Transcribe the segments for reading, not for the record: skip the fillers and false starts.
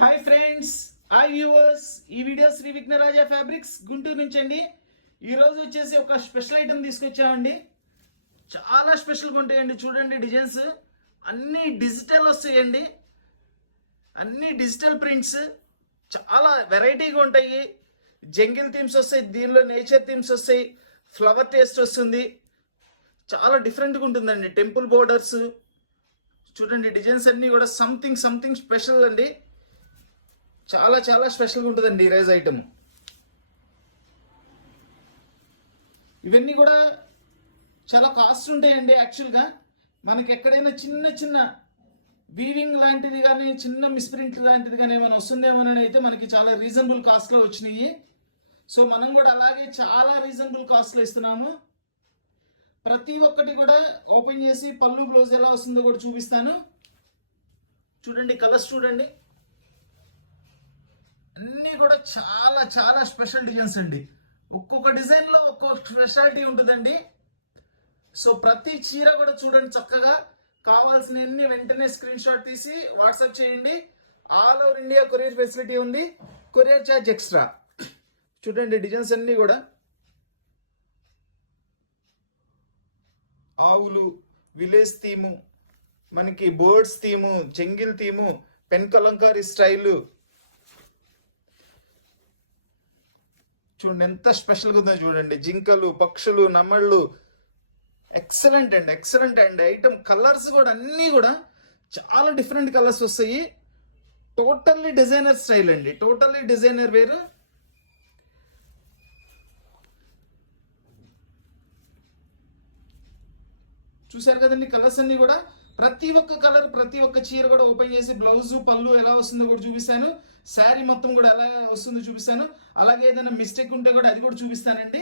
Hi friends, hi viewers. ఈ video Shri Vighnaraja fabrics Guntur నుంచి అండి. ఈరోజు వచ్చేసి ఒక స్పెషల్ ఐటమ్ తీసుకొచ్చామండి. చాలా స్పెషల్గా ఉంటాయండి. చూడండి, డిజైన్స్ అన్నీ డిజిటల్ వస్తాయండి. అన్నీ డిజిటల్ ప్రింట్స్ చాలా వెరైటీగా ఉంటాయి. జంగిల్ థీమ్స్ వస్తాయి, దీనిలో నేచర్ థీమ్స్ వస్తాయి, ఫ్లవర్ టేస్ట్ వస్తుంది. చాలా డిఫరెంట్గా ఉంటుందండి. టెంపుల్ బోర్డర్స్ చూడండి, డిజైన్స్ అన్నీ కూడా సంథింగ్ స్పెషల్ అండి. చాలా చాలా స్పెషల్గా ఉంటుందండి ఈ రైజ్ ఐటమ్. ఇవన్నీ కూడా చాలా కాస్ట్ ఉంటాయండి. యాక్చువల్గా మనకి ఎక్కడైనా చిన్న వీవింగ్ లాంటిది కానీ, చిన్న మిస్ప్రింట్ లాంటిది కానీ ఏమైనా వస్తుందేమోనని అయితే మనకి చాలా రీజనబుల్ కాస్ట్లో వచ్చినాయి. సో మనం కూడా అలాగే చాలా రీజనబుల్ కాస్ట్లో ఇస్తున్నాము. ప్రతి ఒక్కటి కూడా ఓపెన్ చేసి పళ్ళు బ్లౌజ్ ఎలా వస్తుందో కూడా చూపిస్తాను. చూడండి, కలర్స్ చూడండి, అన్నీ కూడా చాలా చాలా స్పెషల్ డిజైన్స్ అండి. ఒక్కొక్క డిజైన్లో ఒక్కొక్క స్పెషాలిటీ ఉంటుందండి. సో ప్రతి చీర కూడా చూడండి, చక్కగా కావాల్సినవన్నీ వెంటనే స్క్రీన్ షాట్ తీసి వాట్సాప్ చేయండి. All over India courier facility ఉంది, కొరియర్ ఛార్జ్ ఎక్స్ట్రా. చూడండి, డిజైన్స్ అన్నీ కూడా ఆవులు, విలేజ్ థీము, మనకి birds theme, jungle theme, pen Kalamkari style. చూడండి ఎంత స్పెషల్గా ఉందో చూడండి. జింకలు, పక్షులు, నమ్మళ్ళు. ఎక్సలెంట్ అండి ఐటమ్. కలర్స్ కూడా అన్నీ కూడా చాలా డిఫరెంట్ కలర్స్ వస్తాయి. టోటల్లీ డిజైనర్ స్టైల్ అండి, టోటల్లీ డిజైనర్ వేరు. చూసారు కదండి, కలర్స్ అన్ని కూడా ప్రతి ఒక్క కలర్, ప్రతి ఒక్క చీర కూడా ఓపెన్ చేసి బ్లౌజ్, పళ్ళు ఎలా వస్తుందో కూడా చూపిస్తాను. శారీ మొత్తం కూడా ఎలా వస్తుందో చూపిస్తాను. అలాగే ఏదైనా మిస్టేక్ ఉంటే కూడా అది కూడా చూపిస్తానండి.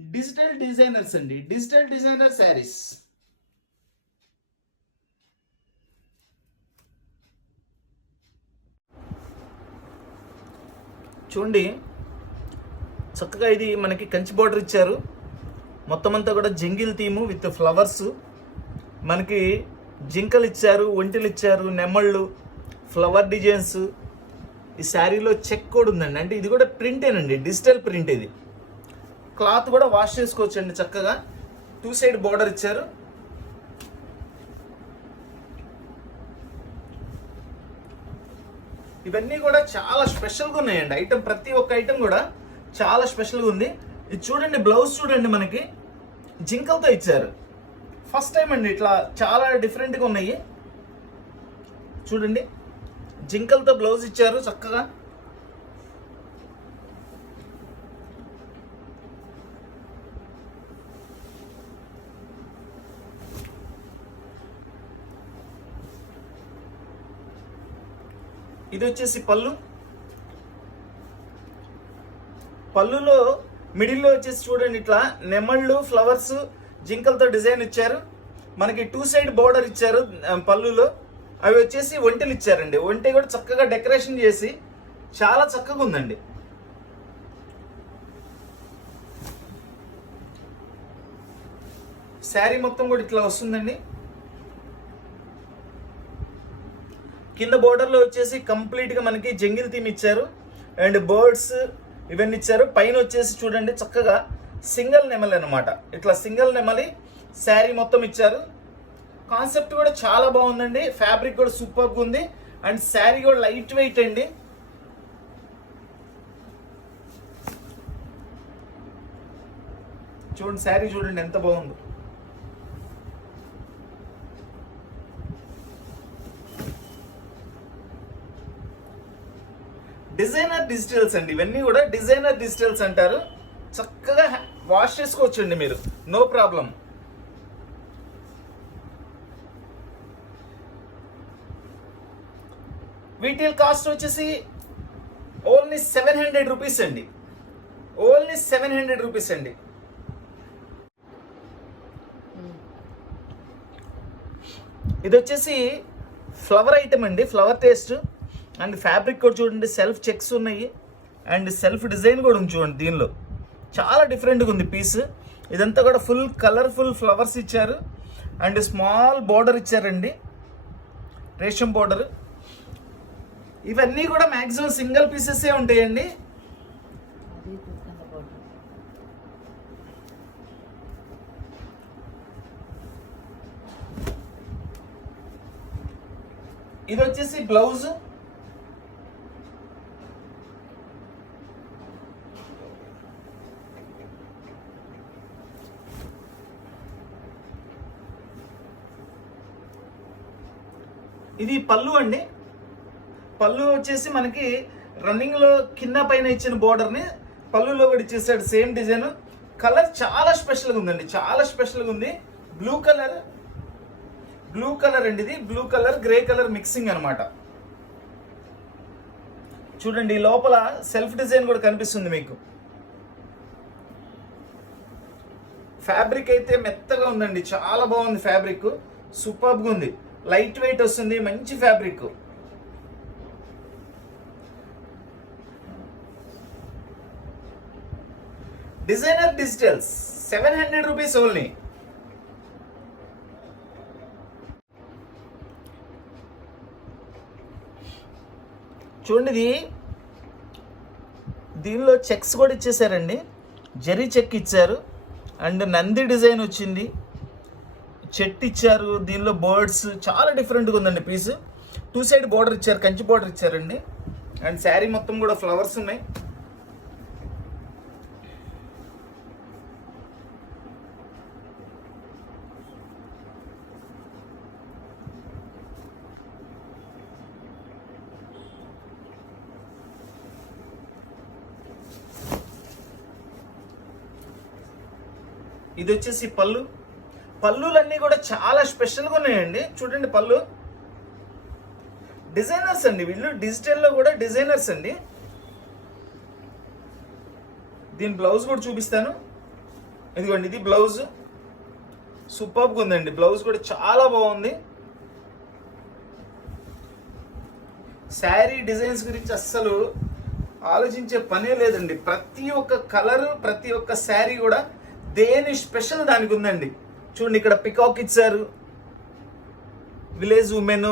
డిజిటల్ డిజైనర్స్ అండి, డిజిటల్ డిజైనర్ శారీస్. చూడండి, చక్కగా ఇది మనకి కంచి బార్డర్ ఇచ్చారు. మొత్తం అంతా కూడా జంగిల్ థీము విత్ ఫ్లవర్స్. మనకి జింకలు ఇచ్చారు, ఒంటెలు ఇచ్చారు, నెమళ్ళు, ఫ్లవర్ డిజైన్స్. ఈ శారీలో చెక్ కూడా ఉందండి. అంటే ఇది కూడా ప్రింటేనండి, డిజిటల్ ప్రింట్. ఇది క్లాత్ కూడా వాష్ చేసుకోవచ్చండి చక్కగా. 2 సైడ్ బార్డర్ ఇచ్చారు. ఇవన్నీ కూడా చాలా స్పెషల్గా ఉన్నాయండి ఐటమ్. ప్రతి ఒక్క ఐటమ్ కూడా చాలా స్పెషల్గా ఉంది. ఇది చూడండి, బ్లౌజ్ చూడండి, మనకి జింకలతో ఇచ్చారు. ఫస్ట్ టైం అండి ఇట్లా, చాలా డిఫరెంట్గా ఉన్నాయి. చూడండి, జింకలతో బ్లౌజ్ ఇచ్చారు చక్కగా. ఇది వచ్చేసి పళ్ళులో మిడిల్లో వచ్చేసి చూడండి, ఇట్లా నెమళ్ళు, ఫ్లవర్స్, జింకలతో డిజైన్ ఇచ్చారు. మనకి 2 సైడ్ బోర్డర్ ఇచ్చారు పళ్ళులో. అవి వచ్చేసి ఒంటెలు ఇచ్చారండి. ఒంటె కూడా చక్కగా డెకరేషన్ చేసి చాలా చక్కగా ఉందండి. శారీ మొత్తం కూడా ఇట్లా వస్తుందండి. కింద బోర్డర్లో వచ్చేసి కంప్లీట్గా మనకి జంగిల్ థీమ్ ఇచ్చారు అండ్ బర్డ్స్ ఇవన్నీ ఇచ్చారు. పైన వచ్చేసి చూడండి, చక్కగా సింగిల్ నెమలి అనమాట. ఇట్లా సింగిల్ నెమలి శారీ మొత్తం ఇచ్చారు. కాన్సెప్ట్ కూడా చాలా బాగుందండి. ఫ్యాబ్రిక్ కూడా సూపర్గా ఉంది అండ్ శారీ కూడా లైట్ వెయిట్ అండి. చూడండి, శారీ చూడండి ఎంత బాగుందో. డిజైనర్ డిజిటల్స్ అండి. ఇవన్నీ కూడా డిజైనర్ డిజిటల్స్ అంటారు. చక్కగా వాష్ చేసుకోవచ్చండి మీరు, నో ప్రాబ్లం. వీటి కాస్ట్ వచ్చేసి ఓన్లీ 700 రూపీస్ అండి. ఓన్లీ 700 రూపీస్ అండి. ఇది వచ్చేసి ఫ్లవర్ ఐటమ్ అండి, ఫ్లవర్ టేస్ట్. అండ్ ఫ్యాబ్రిక్ కూడా చూడండి, సెల్ఫ్ చెక్స్ ఉన్నాయి అండ్ సెల్ఫ్ డిజైన్ కూడా ఉంది చూడండి. దీనిలో చాలా డిఫరెంట్గా ఉంది పీస్. ఇదంతా కూడా ఫుల్ కలర్ఫుల్ ఫ్లవర్స్ ఇచ్చారు. అండ్ స్మాల్ బోర్డర్ ఇచ్చారండి, రేషం బోర్డర్. ఇవన్నీ కూడా మ్యాక్సిమం సింగిల్ పీసెసే ఉంటాయండి. ఇది వచ్చేసి బ్లౌజ్. ఇది పళ్ళు అండి. పళ్ళు వచ్చేసి మనకి రన్నింగ్ లో కింద పైన ఇచ్చిన బోర్డర్ ని పళ్ళులో కూడా ఇచ్చేసాడు, సేమ్ డిజైన్. కలర్ చాలా స్పెషల్ గా ఉందండి, చాలా స్పెషల్ గా ఉంది. బ్లూ కలర్ అండి, ఇది blue colour grey colour mixing అన్నమాట. చూడండి లోపల సెల్ఫ్ డిజైన్ కూడా కనిపిస్తుంది మీకు. ఫ్యాబ్రిక్ అయితే మెత్తగా ఉందండి, చాలా బాగుంది ఫ్యాబ్రిక్, సూపర్ గా ఉంది. లైట్ వెయిట్ వస్తుంది, మంచి fabric. Designer digitals 700 rupees only. చూడండి, ఇది దీనిలో చెక్స్ కూడా ఇచ్చేసారండి, జరీ చెక్ ఇచ్చారు. అండ్ నంది డిజైన్ వచ్చింది, చెట్టు ఇచ్చారు, దీనిలో బర్డ్స్, చాలా డిఫరెంట్గా ఉందండి పీస్. 2 సైడ్ బోర్డర్ ఇచ్చారు, కంచి బోర్డర్ ఇచ్చారండి. అండ్ శారీ మొత్తం కూడా ఫ్లవర్స్ ఉన్నాయి. ఇది వచ్చేసి పళ్ళు. పళ్ళులన్నీ కూడా చాలా స్పెషల్గా ఉన్నాయండి. చూడండి పళ్ళు, డిజైనర్స్ అండి వీళ్ళు, డిజిటల్లో కూడా డిజైనర్స్ అండి. దీని బ్లౌజ్ కూడా చూపిస్తాను, ఇదిగోండి ఇది బ్లౌజ్. సూపర్గా ఉందండి, బ్లౌజ్ కూడా చాలా బాగుంది. శారీ డిజైన్స్ గురించి అస్సలు ఆలోచించే పనే లేదండి. ప్రతి ఒక్క కలరు, ప్రతి ఒక్క శారీ కూడా దేని స్పెషల్ దానికి ఉందండి. చూడండి ఇక్కడ పికాక్ ఇచ్చారు, విలేజ్ ఉమెన్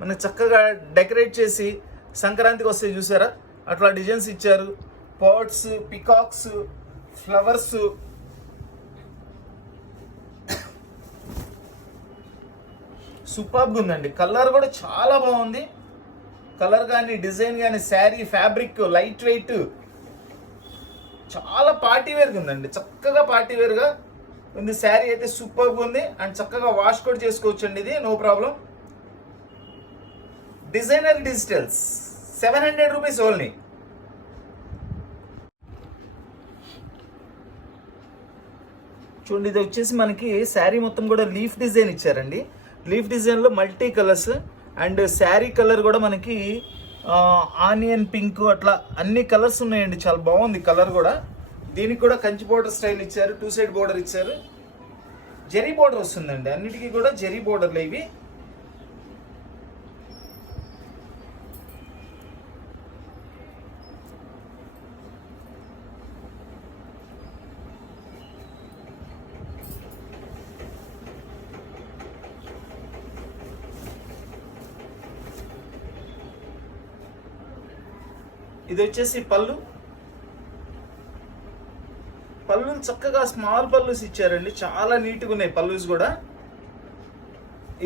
మనకు చక్కగా డెకరేట్ చేసి సంక్రాంతికి వస్తే చూసారా అట్లా డిజైన్స్ ఇచ్చారు. పాట్స్, పికాక్స్, ఫ్లవర్స్, సూపర్గా ఉందండి. కలర్ కూడా చాలా బాగుంది. కలర్ కానీ డిజైన్ కానీ శారీ ఫ్యాబ్రిక్ లైట్ వెయిట్, చాలా పార్టీ వేర్గా ఉందండి, చక్కగా పార్టీ వేర్గా ఉంది. శారీ అయితే సూపర్గా ఉంది. అండ్ చక్కగా వాష్ కూడా చేసుకోవచ్చు అండి, ఇది no problem. Designer digitals 700 rupees only. చూడండి ఇది వచ్చేసి మనకి శారీ మొత్తం కూడా లీఫ్ డిజైన్ ఇచ్చారండి. లీఫ్ డిజైన్లో multi colours and sari colour కూడా మనకి ఆనియన్ పింక్ అట్లా అన్ని కలర్స్ ఉన్నాయండి, చాలా బాగుంది కలర్ కూడా. దీనికి కూడా కంచి బోర్డర్ స్టైల్ ఇచ్చారు, 2 సైడ్ బోర్డర్ ఇచ్చారు. జరీ బోర్డర్ వస్తుందండి, అన్నిటికీ కూడా జరీ బోర్డర్లు ఇవి. ఇది వచ్చేసి పళ్ళు. పళ్ళు చక్కగా స్మాల్ పళ్ళుస్ ఇచ్చారండి, చాలా నీట్గా ఉన్నాయి పళ్ళుస్ కూడా.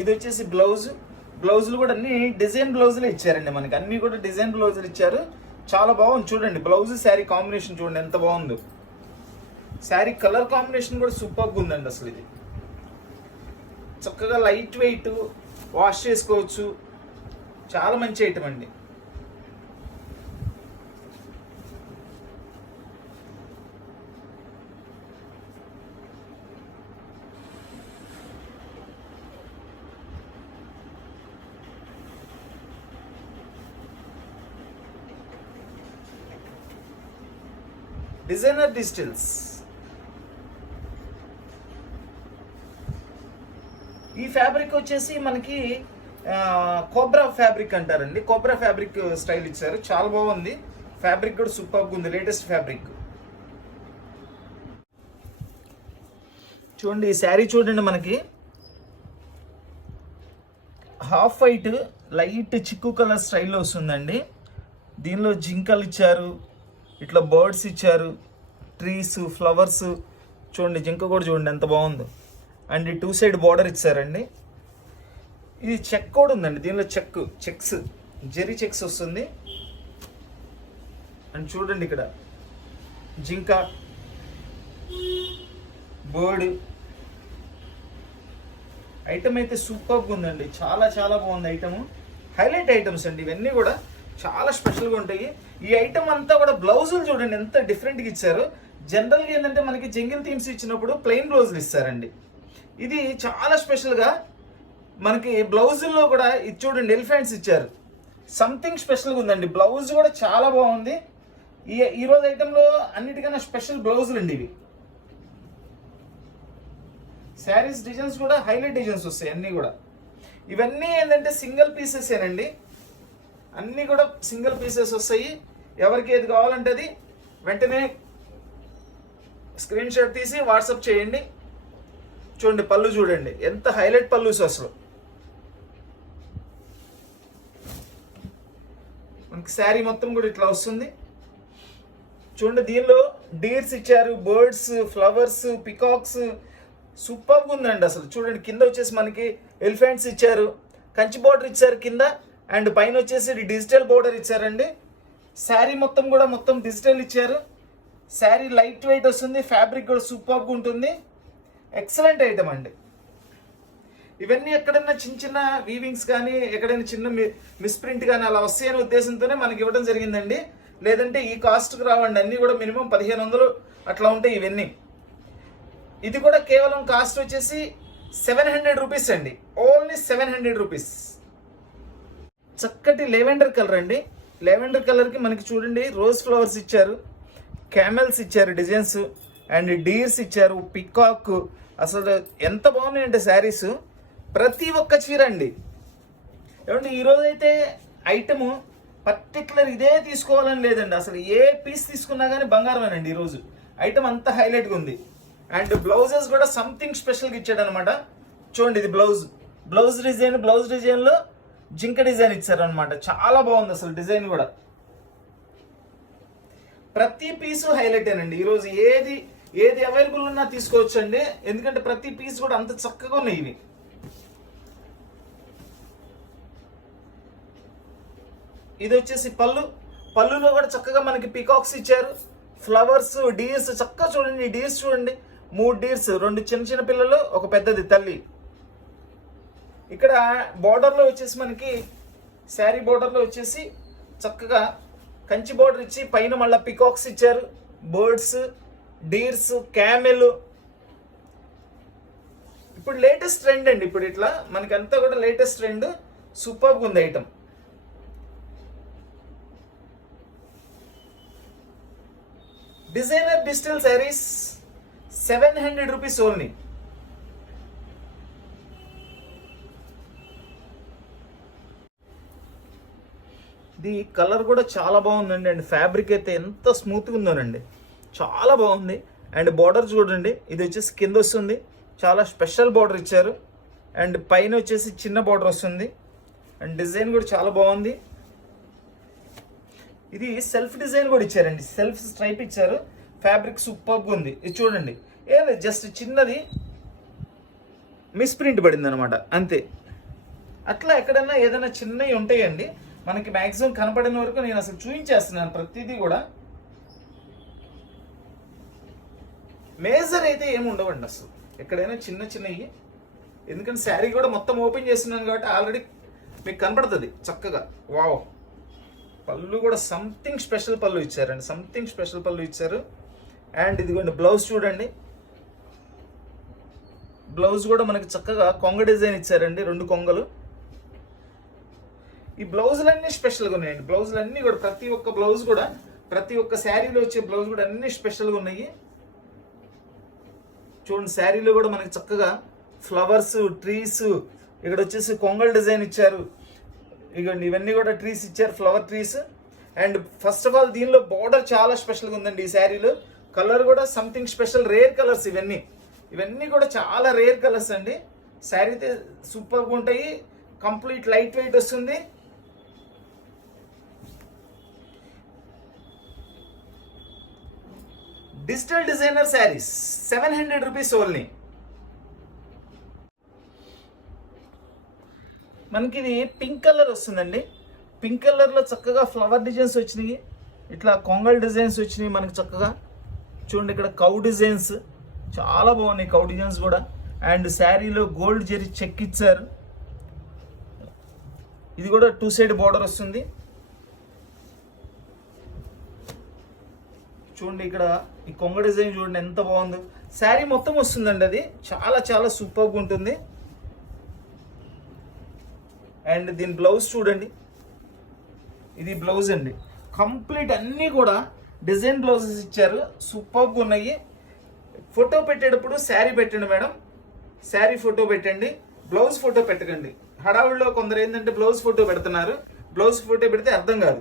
ఇది వచ్చేసి బ్లౌజ్. బ్లౌజులు కూడా అన్ని డిజైన్ బ్లౌజులే ఇచ్చారండి మనకి, అన్ని కూడా డిజైన్ బ్లౌజులు ఇచ్చారు. చాలా బాగుంది చూడండి, బ్లౌజ్ శారీ కాంబినేషన్ చూడండి ఎంత బాగుందో. శారీ కలర్ కాంబినేషన్ కూడా సూపర్గా ఉందండి అసలు. ఇది చక్కగా లైట్ వెయిట్, వాష్ చేసుకోవచ్చు, చాలా మంచి ఐటమ్ అండి. Designer digitals. ఈ ఫ్యాబ్రిక్ వచ్చేసి మనకి కోబ్రా ఫ్యాబ్రిక్ అంటారండి, కోబ్రా ఫ్యాబ్రిక్ స్టైల్ ఇచ్చారు, చాలా బాగుంది. ఫ్యాబ్రిక్ కూడా సూపర్గా ఉంది, లేటెస్ట్ ఫ్యాబ్రిక్. చూడండి ఈ శారీ చూడండి, మనకి హాఫ్ వైట్ లైట్ చిక్కు కలర్ స్టైల్లో వస్తుందండి. దీనిలో జింకలు ఇచ్చారు, ఇట్లా బర్డ్స్ ఇచ్చారు, ట్రీస్, ఫ్లవర్స్. చూడండి జింక కూడా చూడండి ఎంత బాగుందో. అండ్ ఈ 2 సైడ్ బార్డర్ ఇచ్చారండి. ఇది చెక్ కూడా ఉందండి, దీనిలో చెక్స్ జెరీ చెక్స్ వస్తుంది. అండ్ చూడండి ఇక్కడ జింక, బర్డ్. ఐటమ్ అయితే సూపర్గా ఉందండి, చాలా చాలా బాగుంది ఐటమ్. హైలైట్ ఐటమ్స్ అండి ఇవన్నీ కూడా, చాలా స్పెషల్గా ఉంటాయి. ఈ ఐటమ్ అంతా కూడా బ్లౌజులు చూడండి ఎంత డిఫరెంట్గా ఇచ్చారు. జనరల్గా ఏంటంటే మనకి జంగిల్ థీమ్స్ ఇచ్చినప్పుడు ప్లెయిన్ బ్లౌజులు ఇస్తారండి. ఇది చాలా స్పెషల్గా మనకి బ్లౌజుల్లో కూడా ఇది చూడండి ఎలిఫెంట్స్ ఇచ్చారు. సంథింగ్ స్పెషల్గా ఉందండి. బ్లౌజ్ కూడా చాలా బాగుంది. ఈరోజు ఐటెంలో అన్నిటికన్నా స్పెషల్ బ్లౌజులు అండి ఇవి. శారీస్ డిజైన్స్ కూడా హైలైట్ డిజైన్స్ వస్తాయి అన్నీ కూడా. ఇవన్నీ ఏంటంటే సింగిల్ పీసెస్ ఏనండి, అన్నీ కూడా సింగిల్ పీసెస్ వస్తాయి. ఎవరికి ఏది కావాలంటే అది వెంటనే స్క్రీన్ షాట్ తీసి వాట్సాప్ చేయండి. చూడండి పళ్ళు చూడండి ఎంత హైలైట్ పళ్ళుస్ అసలు. మనకి శారీ మొత్తం కూడా ఇట్లా వస్తుంది. చూడండి దీనిలో డీర్స్ ఇచ్చారు, బర్డ్స్, ఫ్లవర్స్, పికాక్స్. సూపర్గా ఉందండి అసలు. చూడండి కింద వచ్చేసి మనకి ఎలిఫెంట్స్ ఇచ్చారు, కంచి బోర్డర్ ఇచ్చారు కింద, అండ్ పైన వచ్చేసి డిజిటల్ బోర్డర్ ఇచ్చారండి. శారీ మొత్తం కూడా మొత్తం డిజిటల్ ఇచ్చారు. శారీ లైట్ వెయిట్ వస్తుంది, ఫ్యాబ్రిక్ కూడా సూపర్గా ఉంటుంది. ఎక్సలెంట్ ఐటమ్ అండి. ఇవన్నీ ఎక్కడైనా చిన్న చిన్న వీవింగ్స్ కానీ ఎక్కడైనా చిన్న మిస్ప్రింట్ కానీ అలా వస్తాయనే ఉద్దేశంతోనే మనకి ఇవ్వడం జరిగిందండి. లేదంటే ఈ కాస్ట్కి రావండి, అన్నీ కూడా మినిమం 1500 అట్లా ఉంటాయి ఇవన్నీ. ఇది కూడా కేవలం కాస్ట్ వచ్చేసి 700 రూపీస్ అండి, ఓన్లీ 700 రూపీస్. చక్కటి లెవెండర్ కలర్ అండి. లెవెండర్ కలర్కి మనకి చూడండి రోజ్ ఫ్లవర్స్ ఇచ్చారు, క్యామెల్స్ ఇచ్చారు డిజైన్స్, అండ్ డీర్స్ ఇచ్చారు, పికాక్. అసలు ఎంత బాగున్నాయంటే శారీస్. ప్రతి ఒక్క చీర అండి. ఏమంటే ఈరోజైతే ఐటము పర్టికులర్ ఇదే తీసుకోవాలని లేదండి, అసలు ఏ పీస్ తీసుకున్నా కానీ బంగారమేనండి ఈరోజు. ఐటమ్ అంత హైలైట్గా ఉంది. అండ్ బ్లౌజెస్ కూడా సంథింగ్ స్పెషల్గా ఇచ్చాడు అనమాట. చూడండి ఇది బ్లౌజ్ డిజైన్లో జింక డిజైన్ ఇచ్చారనమాట. చాలా బాగుంది అసలు డిజైన్ కూడా. ప్రతి పీసు హైలైటేనండి ఈరోజు. ఏది అవైలబుల్ ఉన్నా తీసుకోవచ్చు అండి, ఎందుకంటే ప్రతి పీస్ కూడా అంత చక్కగా ఉన్నాయి ఇవి. ఇది వచ్చేసి పళ్ళులో కూడా చక్కగా మనకి పికాక్స్ ఇచ్చారు, ఫ్లవర్స్, డీర్స్. చక్కగా చూడండి డీర్స్ చూడండి, 3 డీర్స్, 2 చిన్న చిన్న పిల్లలు, ఒక పెద్దది తల్లి. ఇక్కడ బార్డర్లో వచ్చేసి మనకి శారీ బార్డర్లో వచ్చేసి చక్కగా కంచి బార్డర్ ఇచ్చి పైన మళ్ళీ పికాక్స్ ఇచ్చారు, బర్డ్స్, డీర్స్, క్యామెల్. ఇప్పుడు లేటెస్ట్ ట్రెండ్ అండి. ఇప్పుడు ఇట్లా మనకంతా కూడా లేటెస్ట్ ట్రెండ్. సూపర్గా ఉంది item. Designer digital saris 700 rupees only. ఇది కలర్ కూడా చాలా బాగుందండి. అండ్ ఫ్యాబ్రిక్ అయితే ఎంత స్మూత్గా ఉందోనండి, చాలా బాగుంది. అండ్ బార్డర్ చూడండి, ఇది వచ్చేసి కింద వస్తుంది, చాలా స్పెషల్ బార్డర్ ఇచ్చారు. అండ్ పైన వచ్చేసి చిన్న బార్డర్ వస్తుంది. అండ్ డిజైన్ కూడా చాలా బాగుంది. ఇది సెల్ఫ్ డిజైన్ కూడా ఇచ్చారండి, సెల్ఫ్ స్ట్రైప్ ఇచ్చారు. ఫ్యాబ్రిక్ సూపర్గా ఉంది. ఇది చూడండి, ఏదో జస్ట్ చిన్నది మిస్ప్రింట్ పడింది అనమాట, అంతే. అట్లా ఎక్కడన్నా ఏదైనా చిన్నవి ఉంటాయండి మనకి. మ్యాక్సిమం కనపడిన వరకు నేను అసలు చూపించేస్తున్నాను ప్రతిదీ కూడా. మేజర్ అయితే ఏమి ఉండవండి అసలు, ఎక్కడైనా చిన్న చిన్నవి. ఎందుకంటే శారీ కూడా మొత్తం ఓపెన్ చేస్తున్నాను కాబట్టి ఆల్రెడీ మీకు కనపడుతుంది చక్కగా. వావ్. పళ్ళు కూడా సంథింగ్ స్పెషల్ పళ్ళు ఇచ్చారండి, సంథింగ్ స్పెషల్ పళ్ళు ఇచ్చారు. అండ్ ఇదిగోండి బ్లౌజ్ చూడండి, బ్లౌజ్ కూడా మనకి చక్కగా కొంగ డిజైన్ ఇచ్చారండి, 2 కొంగలు. ఈ బ్లౌజులన్నీ స్పెషల్గా ఉన్నాయండి. బ్లౌజులన్నీ కూడా ప్రతి ఒక్క బ్లౌజ్ కూడా, ప్రతి ఒక్క శారీలో వచ్చే బ్లౌజ్ కూడా అన్ని స్పెషల్గా ఉన్నాయి. చూడండి శారీలో కూడా మనకి చక్కగా ఫ్లవర్స్, ట్రీస్, ఇక్కడ వచ్చేసి కొంగల్ డిజైన్ ఇచ్చారు. ఇగోండి ఇవన్నీ కూడా ట్రీస్ ఇచ్చారు, flower trees. And first of all దీనిలో బార్డర్ చాలా స్పెషల్గా ఉందండి ఈ శారీలో. కలర్ కూడా సంథింగ్ స్పెషల్, రేర్ కలర్స్ ఇవన్నీ కూడా చాలా రేర్ కలర్స్ అండి. శారీ అయితే సూపర్గా ఉంటాయి. కంప్లీట్ లైట్ వెయిట్ వస్తుంది. Digital designer saris 700 rupees only. మనకి ఇది పింక్ కలర్ వస్తుందండి. పింక్ కలర్లో చక్కగా ఫ్లవర్ డిజైన్స్ వచ్చినాయి, ఇట్లా కొంగల్ డిజైన్స్ వచ్చినాయి మనకి చక్కగా. చూడండి ఇక్కడ కౌ డిజైన్స్ చాలా బాగున్నాయి, కౌ డిజైన్స్ కూడా. అండ్ శారీలో గోల్డ్ జెరీ చెక్ ఇచ్చారు. ఇది కూడా 2 సైడ్ బార్డర్ వస్తుంది. చూడండి ఇక్కడ ఈ కొంగ డిజైన్ చూడండి ఎంత బాగుందో. శారీ మొత్తం వస్తుందండి, అది చాలా చాలా సూపర్గా ఉంటుంది. అండ్ దీని బ్లౌజ్ చూడండి, ఇది బ్లౌజ్ అండి. కంప్లీట్ అన్నీ కూడా డిజైన్ బ్లౌజెస్ ఇచ్చారు, సూపర్గా ఉన్నాయి. ఫోటో పెట్టేటప్పుడు శారీ పెట్టండి మేడం, శారీ ఫోటో పెట్టండి, బ్లౌజ్ ఫోటో పెట్టకండి. హడావుడిలో కొందరు ఏంటంటే బ్లౌజ్ ఫోటో పెడుతున్నారు, బ్లౌజ్ ఫోటో పెడితే అర్థం కాదు.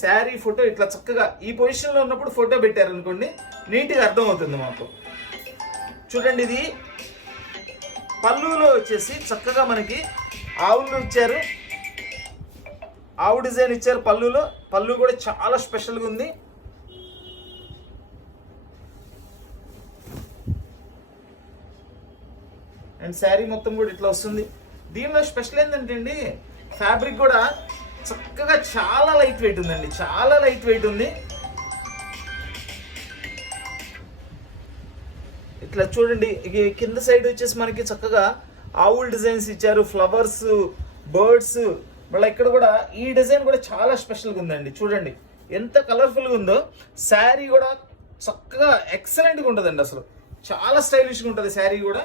శారీ ఫోటో ఇట్లా చక్కగా ఈ పొజిషన్లో ఉన్నప్పుడు ఫోటో పెట్టారనుకోండి, నీట్గా అర్థం అవుతుంది మాకు. చూడండి ఇది పళ్ళులో వచ్చేసి చక్కగా మనకి ఆవులు ఇచ్చారు, ఆవు డిజైన్ ఇచ్చారు పళ్ళులో. పళ్ళు కూడా చాలా స్పెషల్గా ఉంది. అండ్ శారీ మొత్తం కూడా ఇట్లా వస్తుంది. దీనిలో స్పెషల్ ఏంటంటే అండి, ఫ్యాబ్రిక్ కూడా చక్కగా చాలా లైట్ వెయిట్ ఉందండి, చాలా లైట్ వెయిట్ ఉంది. ఇట్లా చూడండి కింద సైడ్ వచ్చేసి మనకి చక్కగా ఆవుల్ డిజైన్స్ ఇచ్చారు, ఫ్లవర్స్, బర్డ్స్. మళ్ళీ ఇక్కడ కూడా ఈ డిజైన్ కూడా చాలా స్పెషల్గా ఉందండి. చూడండి ఎంత కలర్ఫుల్గా ఉందో. శారీ కూడా చక్కగా ఎక్సలెంట్గా ఉంటుందండి, అసలు చాలా స్టైలిష్గా ఉంటుంది శారీ కూడా.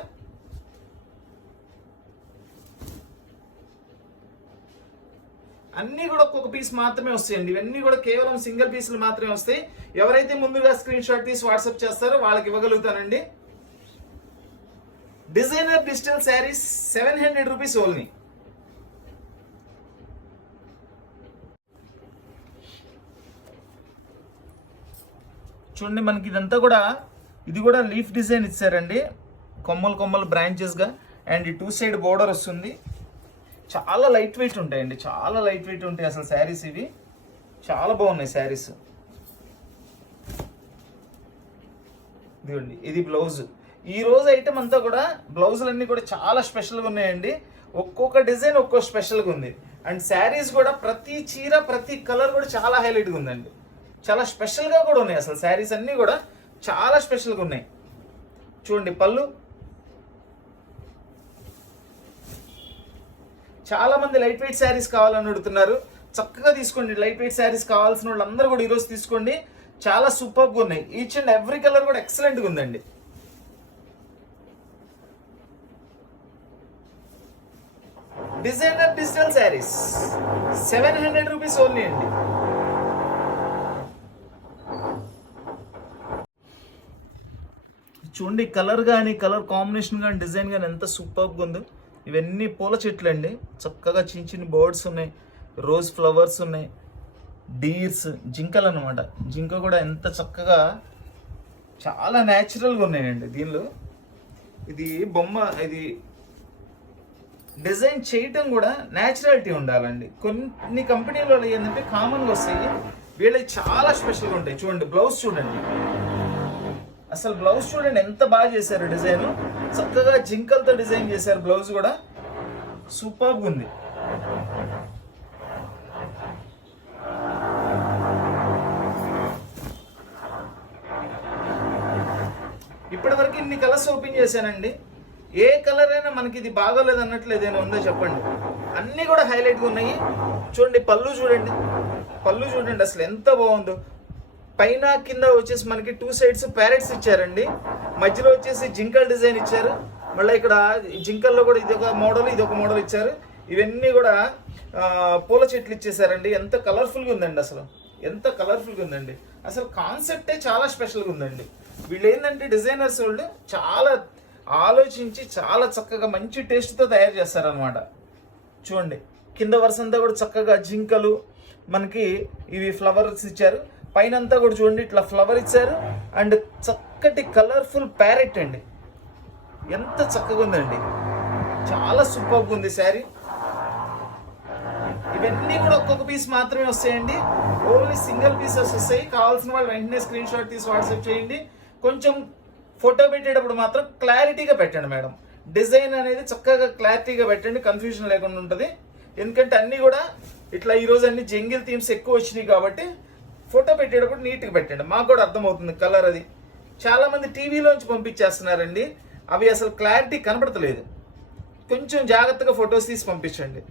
అన్నీ కూడా ఒక్కొక్క పీస్ మాత్రమే వస్తాయండి, ఇవన్నీ కూడా కేవలం సింగిల్ పీసులు మాత్రమే వస్తాయి. ఎవరైతే ముందుగా స్క్రీన్ షాట్ తీసి వాట్సాప్ చేస్తారో వాళ్ళకి ఇవ్వగలుగుతానండి. Designer digital saris 700 rupees only. చూడండి మనకి ఇదంతా కూడా, ఇది కూడా లీఫ్ డిజైన్ ఇచ్చారండి, కొమ్మలు కొమ్మలు బ్రాంచెస్గా. అండ్ ఈ 2 సైడ్ బోర్డర్ వస్తుంది. చాలా లైట్ వెయిట్ ఉంటాయండి, చాలా లైట్ వెయిట్ ఉంటాయి అసలు శారీస్. ఇవి చాలా బాగున్నాయి శారీస్. ఇదిగోండి ఇది బ్లౌజ్. ఈ రోజు ఐటమ్ అంతా కూడా బ్లౌజులన్నీ కూడా చాలా స్పెషల్గా ఉన్నాయండి. ఒక్కొక్క డిజైన్ ఒక్కొక్క స్పెషల్గా ఉంది. అండ్ శారీస్ కూడా ప్రతి చీర ప్రతి కలర్ కూడా చాలా హైలైట్గా ఉందండి, చాలా స్పెషల్గా కూడా ఉన్నాయి. అసలు శారీస్ అన్నీ కూడా చాలా స్పెషల్గా ఉన్నాయి. చూడండి పళ్ళు. చాలా మంది లైట్ వెయిట్ శారీస్ కావాలని అడుగుతున్నారు, చక్కగా తీసుకోండి. లైట్ వెయిట్ శారీస్ కావాల్సిన వాళ్ళందరూ కూడా ఈరోజు తీసుకోండి, చాలా సూపర్గా ఉన్నాయి. ఈచ్ అండ్ ఎవ్రీ కలర్ కూడా ఎక్సలెంట్గా ఉందండి. Designer digital saris 700 rupees only అండి. చూడండి కలర్ కానీ, కలర్ కాంబినేషన్ కానీ, డిజైన్ కానీ ఎంత సూపర్గా ఉందో. ఇవన్నీ పూల చెట్లు అండి, చక్కగా చిన్న చిన్న బర్డ్స్ ఉన్నాయి, రోజ్ ఫ్లవర్స్ ఉన్నాయి, డీర్స్, జింకలు అనమాట. జింక కూడా ఎంత చక్కగా చాలా న్యాచురల్గా ఉన్నాయండి దీనిలో. ఇది బొమ్మ, ఇది డిజైన్ చేయటం కూడా న్యాచురాలిటీ ఉండాలండి. కొన్ని కంపెనీలలో ఏంటంటే కామన్గా వస్తాయి, వీళ్ళకి చాలా స్పెషల్గా ఉంటాయి. చూడండి బ్లౌజ్ చూడండి, అసలు బ్లౌజ్ చూడండి ఎంత బాగా చేశారు డిజైన్. చక్కగా జింకలతో డిజైన్ చేశారు, బ్లౌజ్ కూడా సూపర్గా ఉంది. ఇప్పటివరకు ఇన్ని కలర్స్ ఓపెన్ చేశానండి. ఏ కలర్ అయినా మనకి ఇది బాగోలేదు అన్నట్లు ఏదైనా ఉందో చెప్పండి. అన్నీ కూడా హైలైట్గా ఉన్నాయి. చూడండి పళ్ళు చూడండి, పళ్ళు చూడండి అసలు ఎంత బాగుందో. పైన కింద వచ్చేసి మనకి 2 సైడ్స్ ప్యారెట్స్ ఇచ్చారండి, మధ్యలో వచ్చేసి జింకల్ డిజైన్ ఇచ్చారు. మళ్ళీ ఇక్కడ జింకల్లో కూడా ఇది ఒక మోడల్, ఇది ఒక మోడల్ ఇచ్చారు. ఇవన్నీ కూడా పూల చెట్లు ఇచ్చేసారండి. ఎంత కలర్ఫుల్గా ఉందండి, అసలు ఎంత కలర్ఫుల్గా ఉందండి. అసలు కాన్సెప్టే చాలా స్పెషల్గా ఉందండి. వీళ్ళు ఏంటంటే డిజైనర్స్ వాళ్ళు చాలా ఆలోచించి చాలా చక్కగా మంచి టేస్ట్తో తయారు చేస్తారనమాట. చూడండి కింద వరుస అంతా కూడా చక్కగా జింకలు, మనకి ఇవి ఫ్లవర్స్ ఇచ్చారు. పైన అంతా కూడా చూడండి ఇట్లా ఫ్లవర్ ఇచ్చారు. అండ్ చక్కటి కలర్ఫుల్ ప్యారెట్ అండి, ఎంత చక్కగా ఉందండి, చాలా సూపర్గా ఉంది శారీ. ఇవన్నీ కూడా ఒక్కొక్క పీస్ మాత్రమే వస్తాయండి. ఓన్లీ సింగిల్ పీసెస్ వస్తాయి. కావాల్సిన వాళ్ళు వెంటనే స్క్రీన్ షాట్ తీసి వాట్సాప్ చేయండి. కొంచెం ఫోటో పెట్టేటప్పుడు మాత్రం క్లారిటీగా పెట్టండి మేడం. డిజైన్ అనేది చక్కగా క్లారిటీగా పెట్టండి, కన్ఫ్యూజన్ లేకుండా ఉంటుంది. ఎందుకంటే అన్నీ కూడా ఇట్లా ఈరోజు అన్ని జంగిల్ థీమ్స్ ఎక్కువ వచ్చినాయి కాబట్టి ఫోటో పెట్టేటప్పుడు నీట్గా పెట్టండి. మాకు కూడా అర్థమవుతుంది కలర్ అది. చాలామంది టీవీలోంచి పంపించేస్తున్నారండి, అవి అసలు క్లారిటీ కనపడతలేదు. కొంచెం జాగ్రత్తగా ఫొటోస్ తీసి పంపించండి.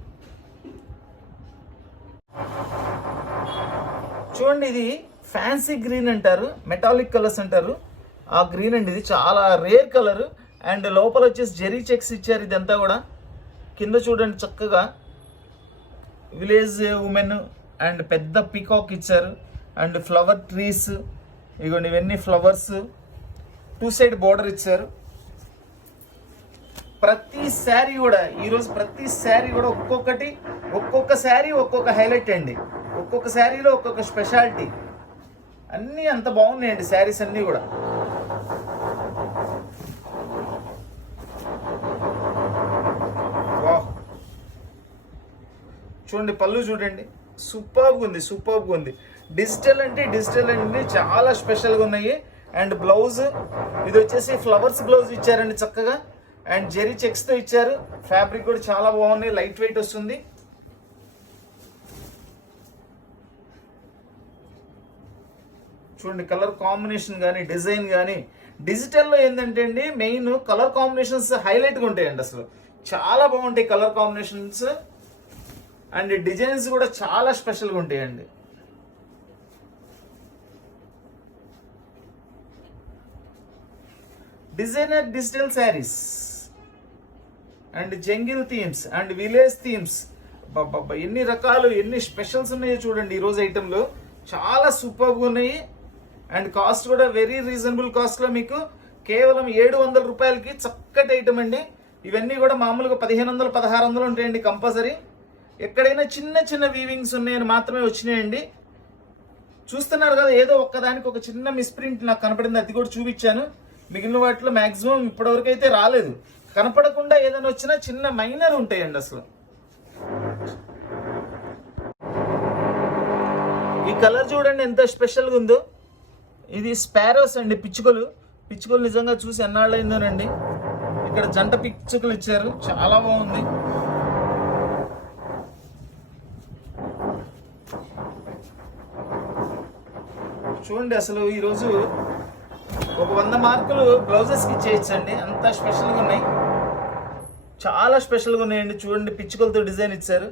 చూడండి, ఇది ఫ్యాన్సీ గ్రీన్ అంటారు, మెటాలిక్ కలర్స్ అంటారు. ఆ గ్రీన్ అండి, ఇది చాలా రేర్ కలర్. అండ్ లోపల వచ్చేసి జెరీ చెక్స్ ఇచ్చారు. ఇదంతా కూడా కింద చూడండి చక్కగా విలేజ్ ఉమెన్ అండ్ పెద్ద పీకాక్ ఇచ్చారు. అండ్ ఫ్లవర్ ట్రీస్, ఇగోండి ఇవన్నీ ఫ్లవర్స్. 2 సైడ్ బోర్డర్ ఇచ్చారు. ప్రతి శారీ కూడా ఈరోజు ప్రతి శారీ కూడా ఒక్కొక్క శారీ ఒక్కొక్క హైలైట్ అండి. ఒక్కొక్క శారీలో ఒక్కొక్క స్పెషాలిటీ. అన్నీ అంత బాగున్నాయండి శారీస్ అన్నీ కూడా. చూడండి పళ్ళు చూడండి, సూపర్గా ఉంది. డిజిటల్ అండి, చాలా స్పెషల్గా ఉన్నాయి. అండ్ బ్లౌజ్ ఇది వచ్చేసి ఫ్లవర్స్ బ్లౌజ్ ఇచ్చారండి చక్కగా. అండ్ జెరీ చెక్స్తో ఇచ్చారు. ఫ్యాబ్రిక్ కూడా చాలా బాగున్నాయి, లైట్ వెయిట్ వస్తుంది. చూడండి కలర్ కాంబినేషన్ కానీ డిజైన్ కానీ. డిజిటల్లో ఏంటంటే అండి మెయిన్ కలర్ కాంబినేషన్స్ హైలైట్గా ఉంటాయండి. అసలు చాలా బాగుంటాయి కలర్ కాంబినేషన్స్. అండ్ డిజైన్స్ కూడా చాలా స్పెషల్గా ఉంటాయండి. Designer digital saris and jungle themes and village themes. బాబా ఎన్ని రకాలు, ఎన్ని స్పెషల్స్ ఉన్నాయో చూడండి. ఈరోజు ఐటెంలో చాలా సూపర్గా ఉన్నాయి. అండ్ కాస్ట్ కూడా వెరీ రీజనబుల్ కాస్ట్లో మీకు కేవలం 700 రూపాయలకి చక్కటి ఐటమ్ అండి. ఇవన్నీ కూడా మామూలుగా 1500, 1600 ఉంటాయండి కంపల్సరీ. ఎక్కడైనా చిన్న వీవింగ్స్ ఉన్నాయని మాత్రమే వచ్చినాయండి. చూస్తున్నారు కదా, ఏదో ఒక్కదానికి ఒక చిన్న మిస్ప్రింట్ నాకు కనపడింది, అది కూడా చూపించాను. మిగిలిన వాటిలో మ్యాక్సిమం ఇప్పటివరకు అయితే రాలేదు. కనపడకుండా ఏదైనా వచ్చినా చిన్న మైనర్ ఉంటాయండి. అసలు ఈ కలర్ చూడండి ఎంత స్పెషల్గా ఉందో. ఇది స్పారోస్ అండి, పిచ్చుకలు నిజంగా చూసి ఎన్నాళ్ళు అయిందోనండి. ఇక్కడ జంట పిచ్చుకలు ఇచ్చారు, చాలా బాగుంది. చూడండి అసలు ఈరోజు ఒక 100 మార్కులు బ్లౌజెస్కి ఇచ్చేయచ్చండి, అంత స్పెషల్గా ఉన్నాయి. చాలా స్పెషల్గా ఉన్నాయండి. చూడండి పిచ్చుకలతో డిజైన్ ఇచ్చారు.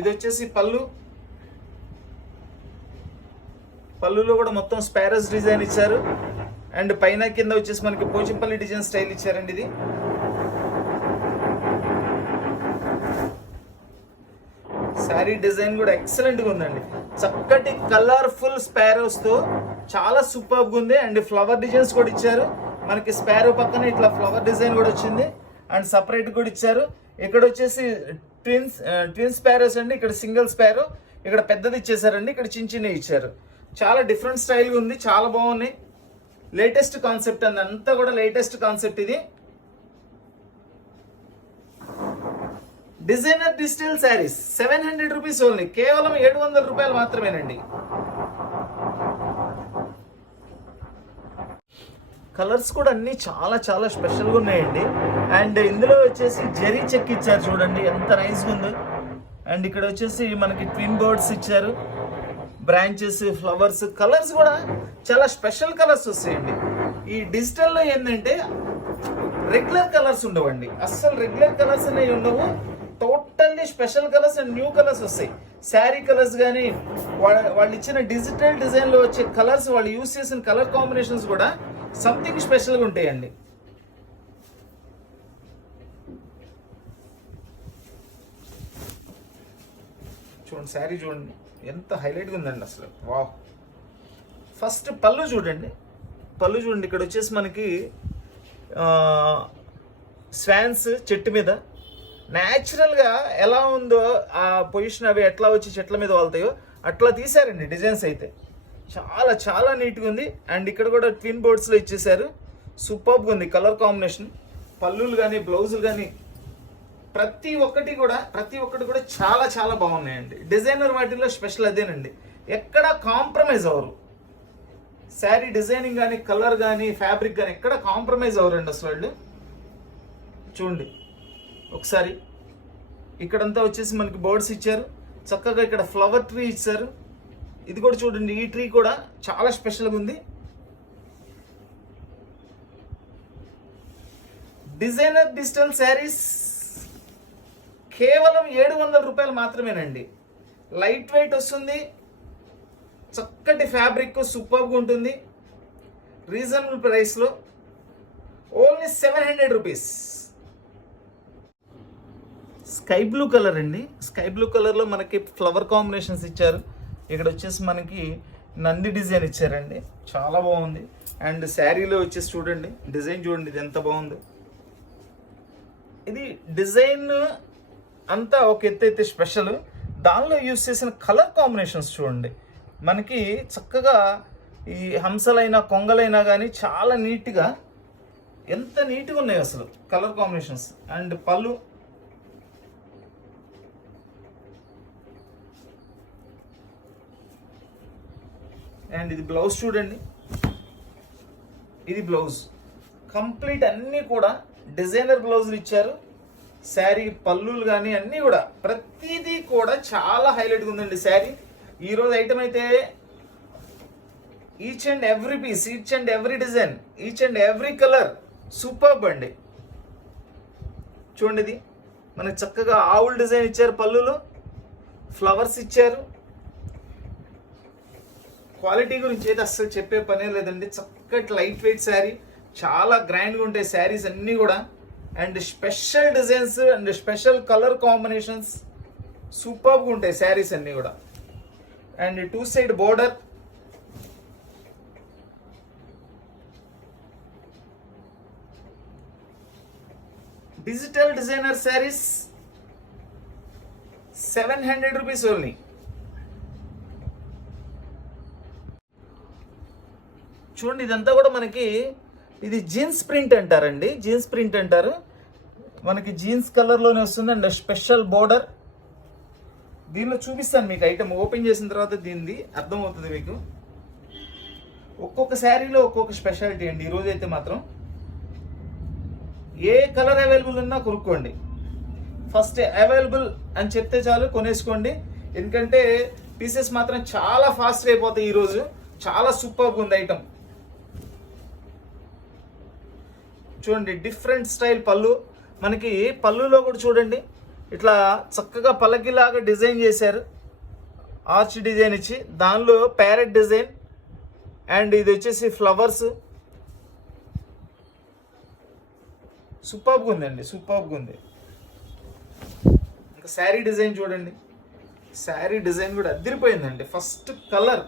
ఇది వచ్చేసి పళ్ళులో కూడా మొత్తం స్పారస్ డిజైన్ ఇచ్చారు. అండ్ పైన కింద వచ్చేసి మనకి పోచంపల్లి డిజైన్ స్టైల్ ఇచ్చారండి. ఇది శారీ డిజైన్ కూడా ఎక్సలెంట్గా ఉందండి. చక్కటి కలర్ఫుల్ స్పారోస్తో చాలా సూపర్గా ఉంది. అండ్ ఫ్లవర్ డిజైన్స్ కూడా ఇచ్చారు. మనకి స్పారో పక్కన ఇట్లా ఫ్లవర్ డిజైన్ కూడా వచ్చింది. అండ్ సపరేట్ కూడా ఇచ్చారు. ఇక్కడ వచ్చేసి ట్విన్స్ స్పారోస్ అండి. ఇక్కడ సింగిల్ స్పారో, ఇక్కడ పెద్దది ఇచ్చేసారండి, ఇక్కడ చిన్నవి ఇచ్చారు. చాలా డిఫరెంట్ స్టైల్గా ఉంది, చాలా బాగున్నాయి. లేటెస్ట్ కాన్సెప్ట్ అండి, అంతా కూడా లేటెస్ట్ కాన్సెప్ట్. ఇది designer digital saris 700 rupees only, కేవలం 700 రూపాయలు మాత్రమేనండి. కలర్స్ కూడా అన్ని చాలా స్పెషల్గా ఉన్నాయండి. అండ్ ఇందులో వచ్చేసి జెరీ చెక్ ఇచ్చారు, చూడండి ఎంత నైస్గా ఉందో. అండ్ ఇక్కడ వచ్చేసి మనకి ట్విన్ బర్డ్స్ ఇచ్చారు, బ్రాంచెస్, ఫ్లవర్స్. కలర్స్ కూడా చాలా స్పెషల్ కలర్స్ వస్తాయండి. ఈ డిజిటల్లో ఏంటంటే రెగ్యులర్ కలర్స్ ఉండవండి, అస్సలు రెగ్యులర్ కలర్స్ అనేవి ఉండవు. Totally special colours and new colours వస్తాయి. శారీ కలర్స్ కానీ వాళ్ళు ఇచ్చిన డిజిటల్ డిజైన్లో వచ్చే కలర్స్, వాళ్ళు యూజ్ చేసిన కలర్ కాంబినేషన్స్ కూడా సంథింగ్ స్పెషల్గా ఉంటాయండి. చూడండి శారీ చూడండి ఎంత హైలైట్గా ఉందండి అసలు. వావ్. ఫస్ట్ పళ్ళు చూడండి, ఇక్కడ వచ్చేసి మనకి స్వాన్స్ చెట్టు మీద న్యాచురల్గా ఎలా ఉందో ఆ పొజిషన్, అవి ఎట్లా వచ్చి చెట్ల మీద వాళ్తాయో అట్లా తీశారండి డిజైన్స్. అయితే చాలా చాలా నీట్గా ఉంది. అండ్ ఇక్కడ కూడా ట్విన్ బోర్డ్స్లో ఇచ్చేసారు. సూపర్గా ఉంది కలర్ కాంబినేషన్. పళ్ళులు కానీ బ్లౌజులు కానీ ప్రతి ఒక్కటి కూడా చాలా చాలా బాగున్నాయండి. డిజైనర్ వాటిల్లో స్పెషల్ అదేనండి, ఎక్కడ కాంప్రమైజ్ అవ్వరు. శారీ డిజైనింగ్ కానీ కలర్ కానీ ఫ్యాబ్రిక్ కానీ ఎక్కడ కాంప్రమైజ్ అవ్వరండి అసలు వాళ్ళు. చూడండి ఒకసారి, ఇక్కడంతా వచ్చేసి మనకి బోర్డ్స్ ఇచ్చారు. చక్కగా ఇక్కడ ఫ్లవర్ ట్రీ ఇచ్చారు. ఇది కూడా చూడండి, ఈ ట్రీ కూడా చాలా స్పెషల్గా ఉంది. డిజైనర్ డిజిటల్ శారీస్ కేవలం 700 రూపాయలు మాత్రమేనండి. లైట్ వెయిట్ వస్తుంది, చక్కటి ఫ్యాబ్రిక్ సూపర్గా ఉంటుంది, రీజనబుల్ ప్రైస్లో, only 700 rupees. Sky blue colour అండి. స్కై బ్లూ కలర్లో మనకి ఫ్లవర్ కాంబినేషన్స్ ఇచ్చారు. ఇక్కడ వచ్చేసి మనకి నంది డిజైన్ ఇచ్చారండి, చాలా బాగుంది. అండ్ శారీలో వచ్చేసి చూడండి డిజైన్, చూడండి ఇది ఎంత బాగుంది. ఇది డిజైన్ అంతా ఒక ఎత్తు అయితే స్పెషల్, దానిలో యూజ్ చేసిన కలర్ కాంబినేషన్స్ చూడండి. మనకి చక్కగా ఈ హంసలైనా కొంగలైనా కానీ చాలా నీట్గా, ఎంత నీట్గా ఉన్నాయి అసలు కలర్ కాంబినేషన్స్. అండ్ పళ్ళు, అండ్ ఇది బ్లౌజ్ చూడండి, ఇది బ్లౌజ్ కంప్లీట్ అన్నీ కూడా డిజైనర్ బ్లౌజులు ఇచ్చారు. శారీ పళ్ళులు కానీ అన్నీ కూడా ప్రతిదీ కూడా చాలా హైలైట్గా ఉందండి శారీ. ఈరోజు ఐటమ్ అయితే each and every piece, each and every design, each and every colour superb అండి. చూడండి, ఇది మనకి చక్కగా ఆవుల్ డిజైన్ ఇచ్చారు, పళ్ళులో ఫ్లవర్స్ ఇచ్చారు. క్వాలిటీ గురించి అయితే అస్సలు చెప్పే పనే లేదండి. చక్కటి లైట్ వెయిట్ శారీ, చాలా గ్రాండ్గా ఉంటాయి శారీస్ అన్నీ కూడా. And special designs and special colour combinations సూపర్గా ఉంటాయి శారీస్ అన్నీ కూడా. And 2 side border, digital designer saris 700 rupees only. చూడండి, ఇదంతా కూడా మనకి ఇది జీన్స్ ప్రింట్ అంటారండి, జీన్స్ ప్రింట్ అంటారు. మనకి జీన్స్ కలర్లోనే వస్తుంది. అండ్ స్పెషల్ బోర్డర్, దీనిలో చూపిస్తాను మీకు ఐటమ్ ఓపెన్ చేసిన తర్వాత దీనిది అర్థమవుతుంది మీకు. ఒక్కొక్క శారీలో ఒక్కొక్క స్పెషాలిటీ అండి. ఈరోజు అయితే మాత్రం ఏ కలర్ అవైలబుల్ ఉన్నా కొనుక్కోండి. ఫస్ట్ అవైలబుల్ అని చెప్తే చాలు, కొనేసుకోండి. ఎందుకంటే పీసెస్ మాత్రం చాలా ఫాస్ట్గా అయిపోతాయి. ఈరోజు చాలా సూపర్గా ఉంది ఐటమ్. చూడండి డిఫరెంట్ స్టైల్ పళ్ళు, మనకి పళ్ళులో కూడా చూడండి ఇట్లా చక్కగా పల్లకిలాగా డిజైన్ చేశారు, ఆర్చ్ డిజైన్ ఇచ్చి, దానిలో ప్యారెట్ డిజైన్. అండ్ ఇది వచ్చేసి ఫ్లవర్స్. సూపర్గా ఉందండి, సూపర్గా ఉంది. ఇంకా శారీ డిజైన్ చూడండి, శారీ డిజైన్ కూడా అదిరిపోయిందండి. First colour,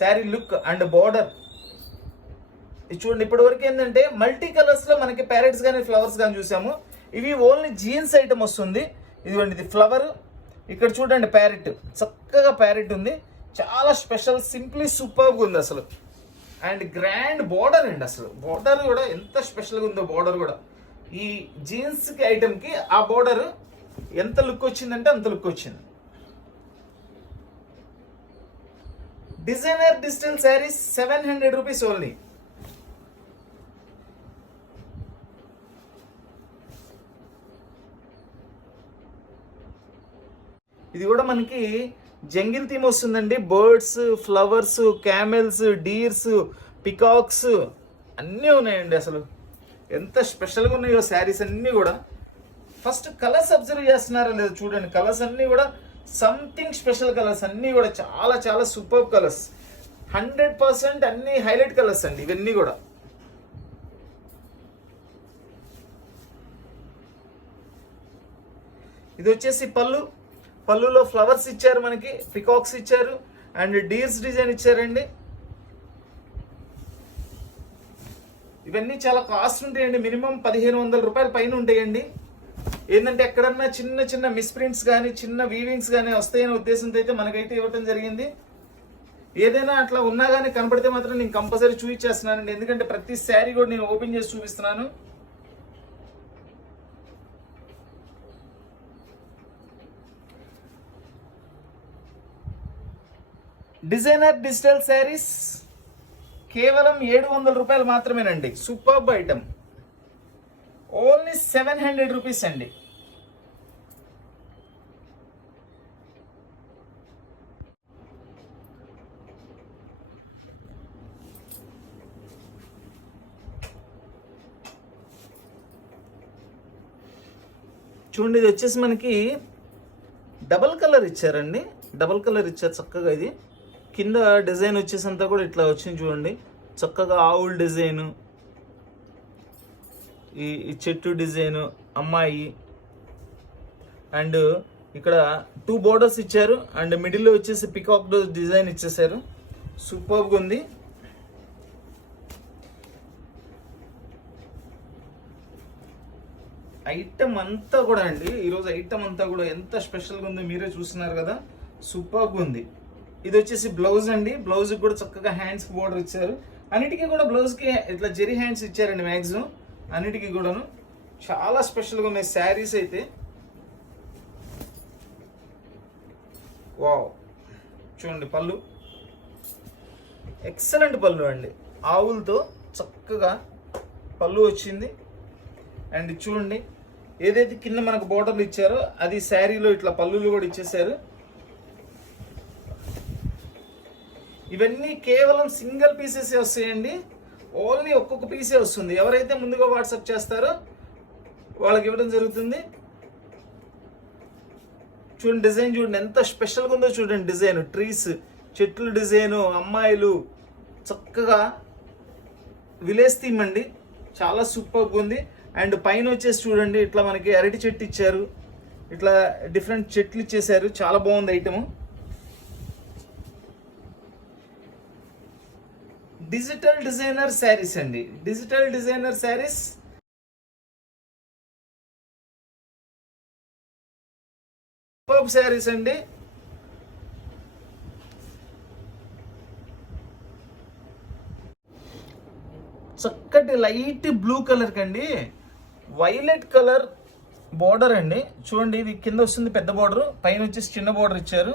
sari look and border ఇది చూడండి. ఇప్పటి వరకు ఏంటంటే మల్టీ కలర్స్లో మనకి ప్యారెట్స్ కానీ ఫ్లవర్స్ కానీ చూసాము. ఇవి ఓన్లీ జీన్స్ ఐటమ్ వస్తుంది. ఇదిగోండి, ఇది ఫ్లవర్, ఇక్కడ చూడండి ప్యారెట్, చక్కగా ప్యారెట్ ఉంది. చాలా స్పెషల్, సింప్లీ సూపర్గా ఉంది అసలు. అండ్ గ్రాండ్ బార్డర్ అండి, అసలు బార్డర్ కూడా ఎంత స్పెషల్గా ఉందో. బార్డర్ కూడా ఈ జీన్స్కి ఐటమ్కి ఆ బార్డర్ ఎంత లుక్ వచ్చిందంటే అంత లుక్ వచ్చింది. Designer digital saris 700 rupees only. ఇది కూడా మనకి జంగిల్ థీమ్ వస్తుందండి. Birds, flowers, camels, deers, peacocks అన్నీ ఉన్నాయండి. అసలు ఎంత స్పెషల్గా ఉన్నాయో శారీస్ అన్నీ కూడా. ఫస్ట్ కలర్స్ అబ్జర్వ్ చేస్తున్నారా లేదా చూడండి. కలర్స్ అన్నీ కూడా సంథింగ్ స్పెషల్ కలర్స్, అన్నీ కూడా చాలా చాలా సూపర్ కలర్స్. 100% అన్ని హైలైట్ కలర్స్ అండి ఇవన్నీ కూడా. ఇది వచ్చేసి పళ్ళు, పళ్ళులో ఫ్లవర్స్ ఇచ్చారు, మనకి పికాక్స్ ఇచ్చారు, అండ్ డీర్స్ డిజైన్ ఇచ్చారండి. ఇవన్నీ చాలా కాస్ట్ ఉంటాయండి, మినిమం 1500 రూపాయల పైన ఉంటాయండి. ఏంటంటే ఎక్కడన్నా చిన్న చిన్న మిస్ప్రింట్స్ కానీ చిన్న వీవింగ్స్ కానీ వస్తాయనే ఉద్దేశంతో అయితే మనకైతే ఇవ్వటం జరిగింది. ఏదైనా అట్లా ఉన్నా కానీ కనపడితే మాత్రం నేను కంపల్సరీ చూపించేస్తున్నానండి, ఎందుకంటే ప్రతి శారీ కూడా నేను ఓపెన్ చేసి చూపిస్తున్నాను. డిజైనర్ డిజిటల్ శారీస్ కేవలం 700 రూపాయలు మాత్రమేనండి. సూపర్బ్ ఐటమ్, ఓన్లీ 700 రూపీస్ అండి. చూడండి, ఇది వచ్చేసి మనకి డబల్ కలర్ ఇచ్చారండి, డబల్ కలర్ ఇచ్చారు చక్కగా. ఇది కింద డిజైన్ వచ్చేసి అంతా కూడా ఇట్లా వచ్చింది చూడండి, చక్కగా ఆవుల డిజైను, ఈ చెట్టు డిజైను, అమ్మాయి, అండ్ ఇక్కడ 2 బోర్డర్స్ ఇచ్చారు, అండ్ మిడిల్లో వచ్చేసి పికాక్ డిజైన్ ఇచ్చేసారు. సూపర్గా ఉంది. ఐటమ్ అంతా కూడా అండి, ఈరోజు ఐటమ్ అంతా కూడా ఎంత స్పెషల్గా ఉందో మీరే చూస్తున్నారు కదా, సూపర్గా ఉంది. ఇది వచ్చేసి బ్లౌజ్ అండి, బ్లౌజ్కి కూడా చక్కగా హ్యాండ్స్కి బోర్డర్ ఇచ్చారు. అన్నిటికీ కూడా బ్లౌజ్కి ఇట్లా జెరీ హ్యాండ్స్ ఇచ్చారండి మ్యాక్సిమం అన్నిటికీ కూడాను. చాలా స్పెషల్గా ఉన్నాయి శారీస్ అయితే. వావ్, చూడండి పళ్ళు, ఎక్సలెంట్ పళ్ళు అండి, ఆవులతో చక్కగా పళ్ళు వచ్చింది. అండ్ చూడండి, ఏదైతే కింద మనకు బోర్డర్లు ఇచ్చారో అది శారీలో ఇట్లా పళ్ళులు కూడా ఇచ్చేసారు. ఇవన్నీ కేవలం సింగిల్ పీసెసే వస్తాయండి, ఓన్లీ ఒక్కొక్క పీసే వస్తుంది. ఎవరైతే ముందుగా వాట్సాప్ చేస్తారో వాళ్ళకి ఇవ్వడం జరుగుతుంది. చూడండి డిజైన్, చూడండి ఎంత స్పెషల్గా ఉందో చూడండి. డిజైన్ ట్రీస్, చెట్లు డిజైను, అమ్మాయిలు, చక్కగా విలేజ్ థీమ్ అండి, చాలా సూపర్గా ఉంది. అండ్ పైన వచ్చేసి చూడండి ఇట్లా మనకి అరటి చెట్టు ఇచ్చారు, ఇట్లా డిఫరెంట్ చెట్లు ఇచ్చేసారు, చాలా బాగుంది ఐటమ్. డిజిటల్ డిజైనర్ శారీస్ అండి, digital designer saris super saris అండి. చక్కటి లైట్ బ్లూ కలర్ కండి వైలెట్ కలర్ బోర్డర్ అండి. చూడండి, ఇది కింద వస్తుంది పెద్ద బోర్డర్, పైన వచ్చేసి చిన్న బోర్డర్ ఇచ్చారు.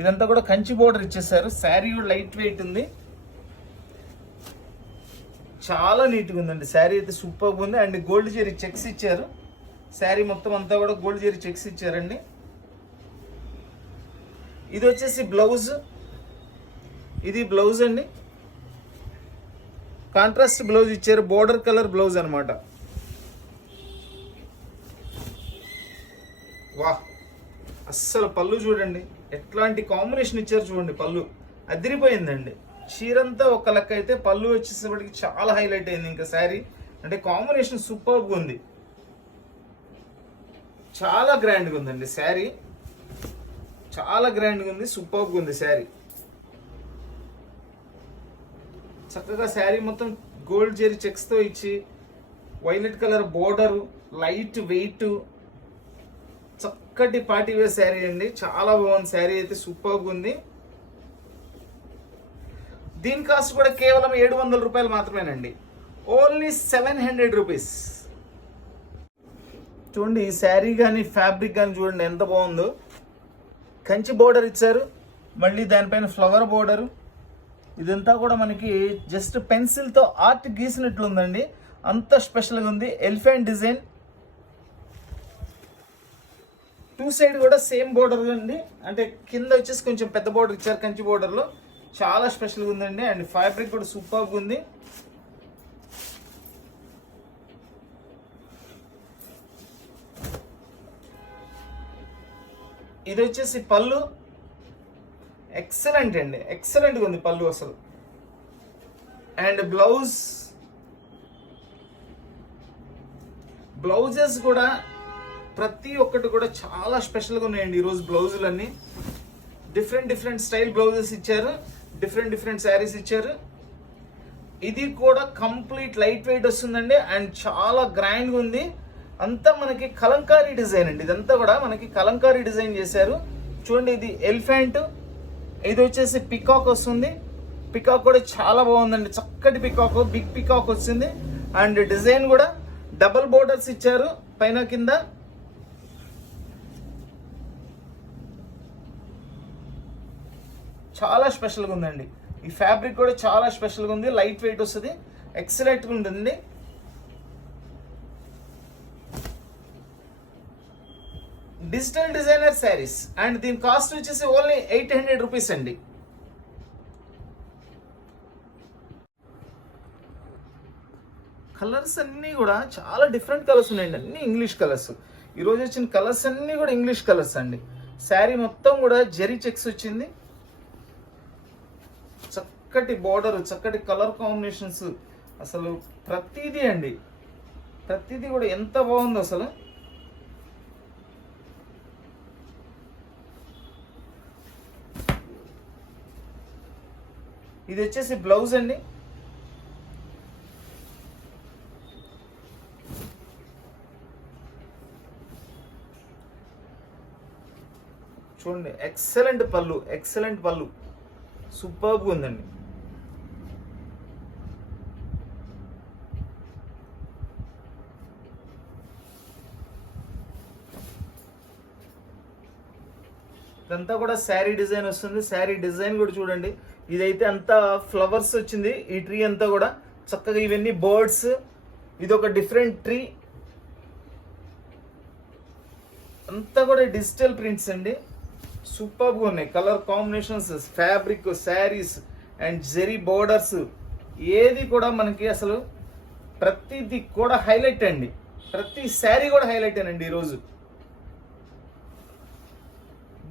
ఇదంతా కూడా కంచి బోర్డర్ ఇచ్చేసారు. శారీ కూడా లైట్ వెయిట్ ఉంది, చాలా నీట్గా ఉందండి. శారీ అయితే సూపర్గా ఉంది. అండ్ గోల్డ్ జెరీ చెక్స్ ఇచ్చారు, శారీ మొత్తం అంతా కూడా గోల్డ్ జెరీ చెక్స్ ఇచ్చారండి. ఇది వచ్చేసి బ్లౌజ్, ఇది బ్లౌజ్ అండి, కాంట్రాస్ట్ బ్లౌజ్ ఇచ్చారు, బోర్డర్ కలర్ బ్లౌజ్ అనమాట. వాహ్, అస్సలు పళ్ళు చూడండి ఎట్లాంటి కాంబినేషన్ ఇచ్చారు చూడండి, పళ్ళు అదిరిపోయిందండి. చీరంతా ఒక లెక్క అయితే పళ్ళు వచ్చేసేపటికి చాలా హైలైట్ అయింది. ఇంకా శారీ అంటే కాంబినేషన్ సూపర్గా ఉంది, చాలా గ్రాండ్గా ఉందండి శారీ, చాలా గ్రాండ్గా ఉంది, సూపర్గా ఉంది శారీ. చక్కగా శారీ మొత్తం గోల్డ్ జెరీ చెక్స్తో ఇచ్చి, violet colour border, light weight, చక్కటి పార్టీ వేర్ శారీ అండి, చాలా బాగుంది శారీ అయితే, సూపర్గా ఉంది. దీని కాస్ట్ కూడా కేవలం 700 రూపాయలు మాత్రమేనండి, ఓన్లీ 700 రూపీస్. చూడండి ఈ శారీ కానీ ఫ్యాబ్రిక్ కానీ చూడండి ఎంత బాగుందో. కంచి బోర్డర్ ఇచ్చారు, మళ్ళీ దానిపైన ఫ్లవర్ బోర్డరు. ఇదంతా కూడా మనకి జస్ట్ పెన్సిల్తో ఆర్ట్ గీసినట్లు ఉందండి, అంత స్పెషల్గా ఉంది. ఎలిఫెంట్ డిజైన్, 2 సైడ్ కూడా సేమ్ బోర్డర్ అండి, అంటే కింద వచ్చేసి కొంచెం పెద్ద బోర్డర్ ఇచ్చారు కంచి బోర్డర్లో, చాలా స్పెషల్గా ఉందండి. అండ్ ఫ్యాబ్రిక్ కూడా సూపర్గా ఉంది. ఇది వచ్చేసి పళ్ళు, ఎక్సలెంట్ అండి, ఎక్సలెంట్గా ఉంది పళ్ళు అసలు. అండ్ బ్లౌజెస్ కూడా ప్రతి ఒక్కటి కూడా చాలా స్పెషల్గా ఉన్నాయండి ఈరోజు బ్లౌజులన్నీ. డిఫరెంట్ స్టైల్ బ్లౌజెస్ ఇచ్చారు, డిఫరెంట్ శారీస్ ఇచ్చారు. ఇది కూడా కంప్లీట్ లైట్ వెయిట్ వస్తుందండి, అండ్ చాలా గ్రాండ్గా ఉంది. అంతా మనకి కలంకారీ డిజైన్ అండి, ఇదంతా కూడా మనకి కలంకారీ డిజైన్ చేశారు. చూడండి, ఇది ఎలిఫెంట్, ఇది వచ్చేసి పికాక్ వస్తుంది. పికాక్ కూడా చాలా బాగుందండి, చక్కటి పికాక్, బిగ్ పికాక్ వచ్చింది. అండ్ డిజైన్ కూడా డబుల్ బోర్డర్స్ ఇచ్చారు పైన కింద. చాలా స్పెషల్గా ఉందండి. ఈ ఫ్యాబ్రిక్ కూడా చాలా స్పెషల్గా ఉంది, లైట్ వెయిట్ వస్తుంది, ఎక్సలెంట్గా ఉంటుంది. డిజిటల్ డిజైనర్ శారీస్ అండ్ దీని కాస్ట్ వచ్చేసి ఓన్లీ 800 రూపీస్ అండి. కలర్స్ అన్నీ కూడా చాలా డిఫరెంట్ కలర్స్ ఉన్నాయండి, అన్ని ఇంగ్లీష్ కలర్స్. ఈరోజు వచ్చిన కలర్స్ అన్నీ కూడా ఇంగ్లీష్ కలర్స్ అండి. శారీ మొత్తం కూడా జెరీ చెక్స్ వచ్చింది, చక్కటి బోర్డర్, చక్కటి కలర్ కాంబినేషన్స్, అసలు ప్రతిదీ అండి, ప్రతిదీ కూడా ఎంత బాగుందో అసలు. ఇది వచ్చేసి బ్లౌజ్ అండి. చూడండి, ఎక్సలెంట్ పళ్ళు, ఎక్సలెంట్ పళ్ళు, సూపర్గా ఉందండి. ఇదంతా కూడా శారీ డిజైన్ వస్తుంది. శారీ డిజైన్ కూడా చూడండి, ఇదైతే అంతా ఫ్లవర్స్ వచ్చింది. ఈ ట్రీ అంతా కూడా చక్కగా, ఇవన్నీ బర్డ్స్, ఇది ఒక డిఫరెంట్ ట్రీ, అంతా కూడా డిజిటల్ ప్రింట్స్ అండి, సూపర్గా ఉన్నాయి. Colour combinations, fabric, saris and zari borders, ఏది కూడా మనకి అసలు ప్రతిది కూడా హైలైట్ అండి. ప్రతి శారీ కూడా హైలైట్ అండి ఈరోజు.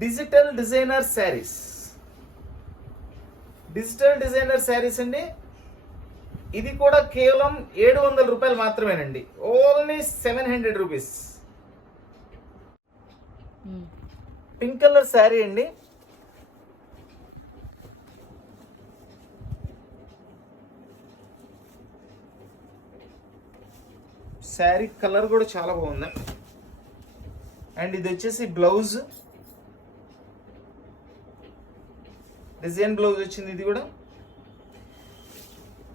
Digital designer saris, digital designer saris అండి. ఇది కూడా కేవలం 700 రూపాయలు మాత్రమేనండి, only 700 rupees. Pink colour sari అండి. శారీ కలర్ కూడా చాలా బాగుంది. అండ్ ఇది వచ్చేసి బ్లౌజ్, డిజైన్ బ్లౌజ్ వచ్చింది. ఇది కూడా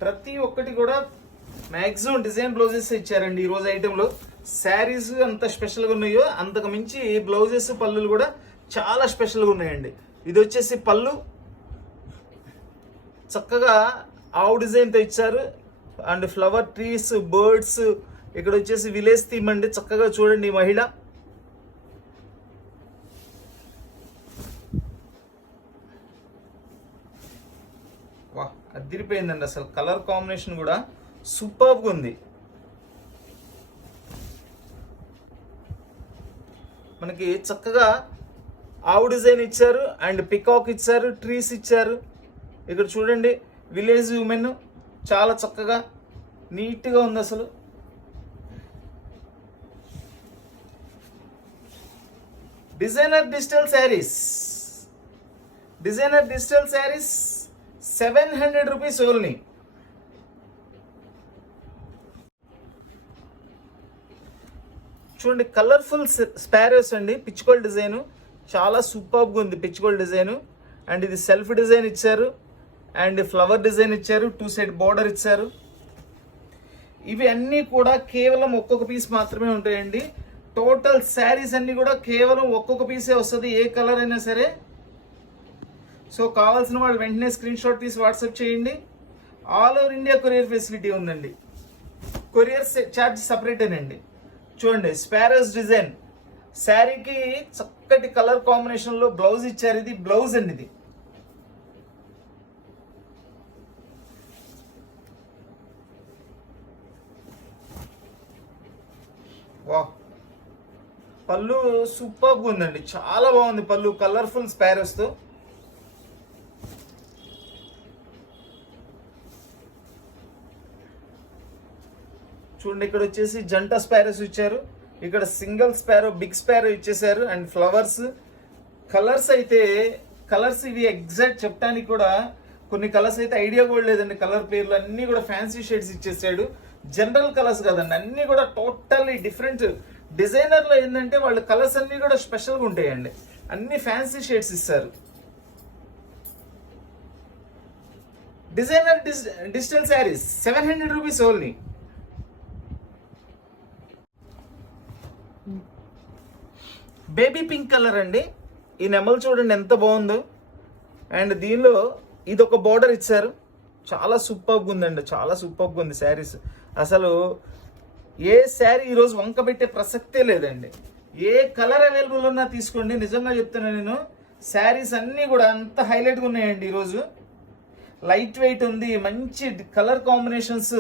ప్రతి ఒక్కటి కూడా మ్యాక్సిమం డిజైన్ బ్లౌజెస్ ఇచ్చారండి ఈరోజు ఐటెంలో. శారీస్ అంత స్పెషల్గా ఉన్నాయో అంతకు మించి బ్లౌజెస్, పళ్ళులు కూడా చాలా స్పెషల్గా ఉన్నాయండి. ఇది వచ్చేసి పళ్ళు, చక్కగా ఆవు డిజైన్తో ఇచ్చారు. అండ్ ఫ్లవర్ ట్రీస్, బర్డ్స్, ఇక్కడ వచ్చేసి విలేజ్ థీమ్ అండి. చక్కగా చూడండి, ఈ మహిళ వా అదిరిపోయిందండి అసలు. కలర్ కాంబినేషన్ కూడా సూపర్గా ఉంది. మనకి చక్కగా ఆవు డిజైన్ ఇచ్చారు అండ్ పికాక్ ఇచ్చారు, ట్రీస్ ఇచ్చారు. ఇక్కడ చూడండి, విలేజ్ ఉమెన్ చాలా చక్కగా నీట్గా ఉంది అసలు. Designer digital saris, designer digital saris 700 rupees only. చూడండి, కలర్ఫుల్ స్పారోస్ అండి, పిచ్చుకోల్ డిజైన్ చాలా సూపర్గా ఉంది. పిచ్చుకోల్ డిజైన్ అండ్ ఇది సెల్ఫ్ డిజైన్ ఇచ్చారు అండ్ ఫ్లవర్ డిజైన్ ఇచ్చారు, 2 సైడ్ బోర్డర్ ఇచ్చారు. ఇవి అన్నీ కూడా కేవలం ఒక్కొక్క పీస్ మాత్రమే ఉంటాయండి. టోటల్ శారీస్ అన్నీ కూడా కేవలం ఒక్కొక్క పీసే వస్తుంది, ఏ కలర్ అయినా సరే. సో కావాల్సిన వాళ్ళు వెంటనే స్క్రీన్ షాట్ తీసి వాట్సాప్ చేయండి. All over India courier facility ఉందండి. కొరియర్ ఛార్జ్ సపరేటేనండి. చూడండి, స్పారోస్ డిజైన్ శారీకి చక్కటి కలర్ కాంబినేషన్లో బ్లౌజ్ ఇచ్చారు. ఇది బ్లౌజ్ అండి. ఇది వా, పళ్ళు సూపర్గా ఉందండి, చాలా బాగుంది పళ్ళు, కలర్ఫుల్ స్పారోస్తో. చూడండి, ఇక్కడ వచ్చేసి జంట స్పారోస్ ఇచ్చారు, ఇక్కడ సింగిల్ స్పారో, బిగ్ స్పారో ఇచ్చేసారు అండ్ ఫ్లవర్స్. కలర్స్ అయితే కలర్స్ ఇవి ఎగ్జాక్ట్ చెప్పడానికి కూడా కొన్ని కలర్స్ అయితే ఐడియా కూడా లేదండి. కలర్ పేర్లు అన్నీ కూడా ఫ్యాన్సీ షేడ్స్ ఇచ్చేసాడు, జనరల్ కలర్స్ కదండి, అన్నీ కూడా టోటల్లీ డిఫరెంట్. డిజైనర్లో ఏంటంటే వాళ్ళు కలర్స్ అన్నీ కూడా స్పెషల్గా ఉంటాయండి, అన్ని ఫ్యాన్సీ షేడ్స్ ఇస్తారు. Designer digital saris 700 rupees only. Baby pink colour అండి. ఈ నెమలు చూడండి ఎంత బాగుందో. అండ్ దీనిలో ఇది ఒక బోర్డర్ ఇచ్చారు. చాలా సూపర్గా ఉందండి, చాలా సూపర్గా ఉంది శారీస్. అసలు ఏ శారీ ఈరోజు వంక పెట్టే ప్రసక్తే లేదండి. ఏ కలర్ అవైలబుల్ ఉన్నా తీసుకోండి. నిజంగా చెప్తున్నాను నేను, శారీస్ అన్నీ కూడా అంత హైలైట్గా ఉన్నాయండి ఈరోజు. లైట్ వెయిట్ ఉంది, మంచి కలర్ కాంబినేషన్స్,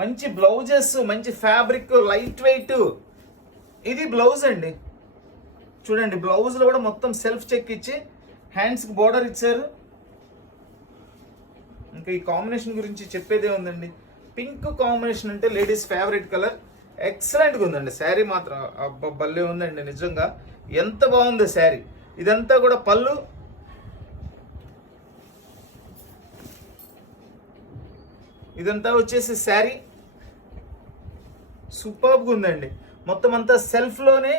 మంచి బ్లౌజెస్, మంచి ఫ్యాబ్రిక్, లైట్ వెయిట్. ఇది బ్లౌజ్ అండి. చూడండి బ్లౌజ్లో కూడా మొత్తం సెల్ఫ్ చెక్ ఇచ్చి హ్యాండ్స్కి బోర్డర్ ఇచ్చారు. ఇంకా ఈ కాంబినేషన్ గురించి చెప్పేదే ఉందండి. పింక్ కాంబినేషన్ అంటే లేడీస్ ఫేవరెట్ కలర్. ఎక్సలెంట్గా ఉందండి శారీ మాత్రం. భలే ఉందండి నిజంగా, ఎంత బాగుంది శారీ. ఇదంతా కూడా పళ్ళు. ఇదంతా వచ్చేసి శారీ సూపర్గా ఉందండి. మొత్తం అంతా సెల్ఫ్లోనే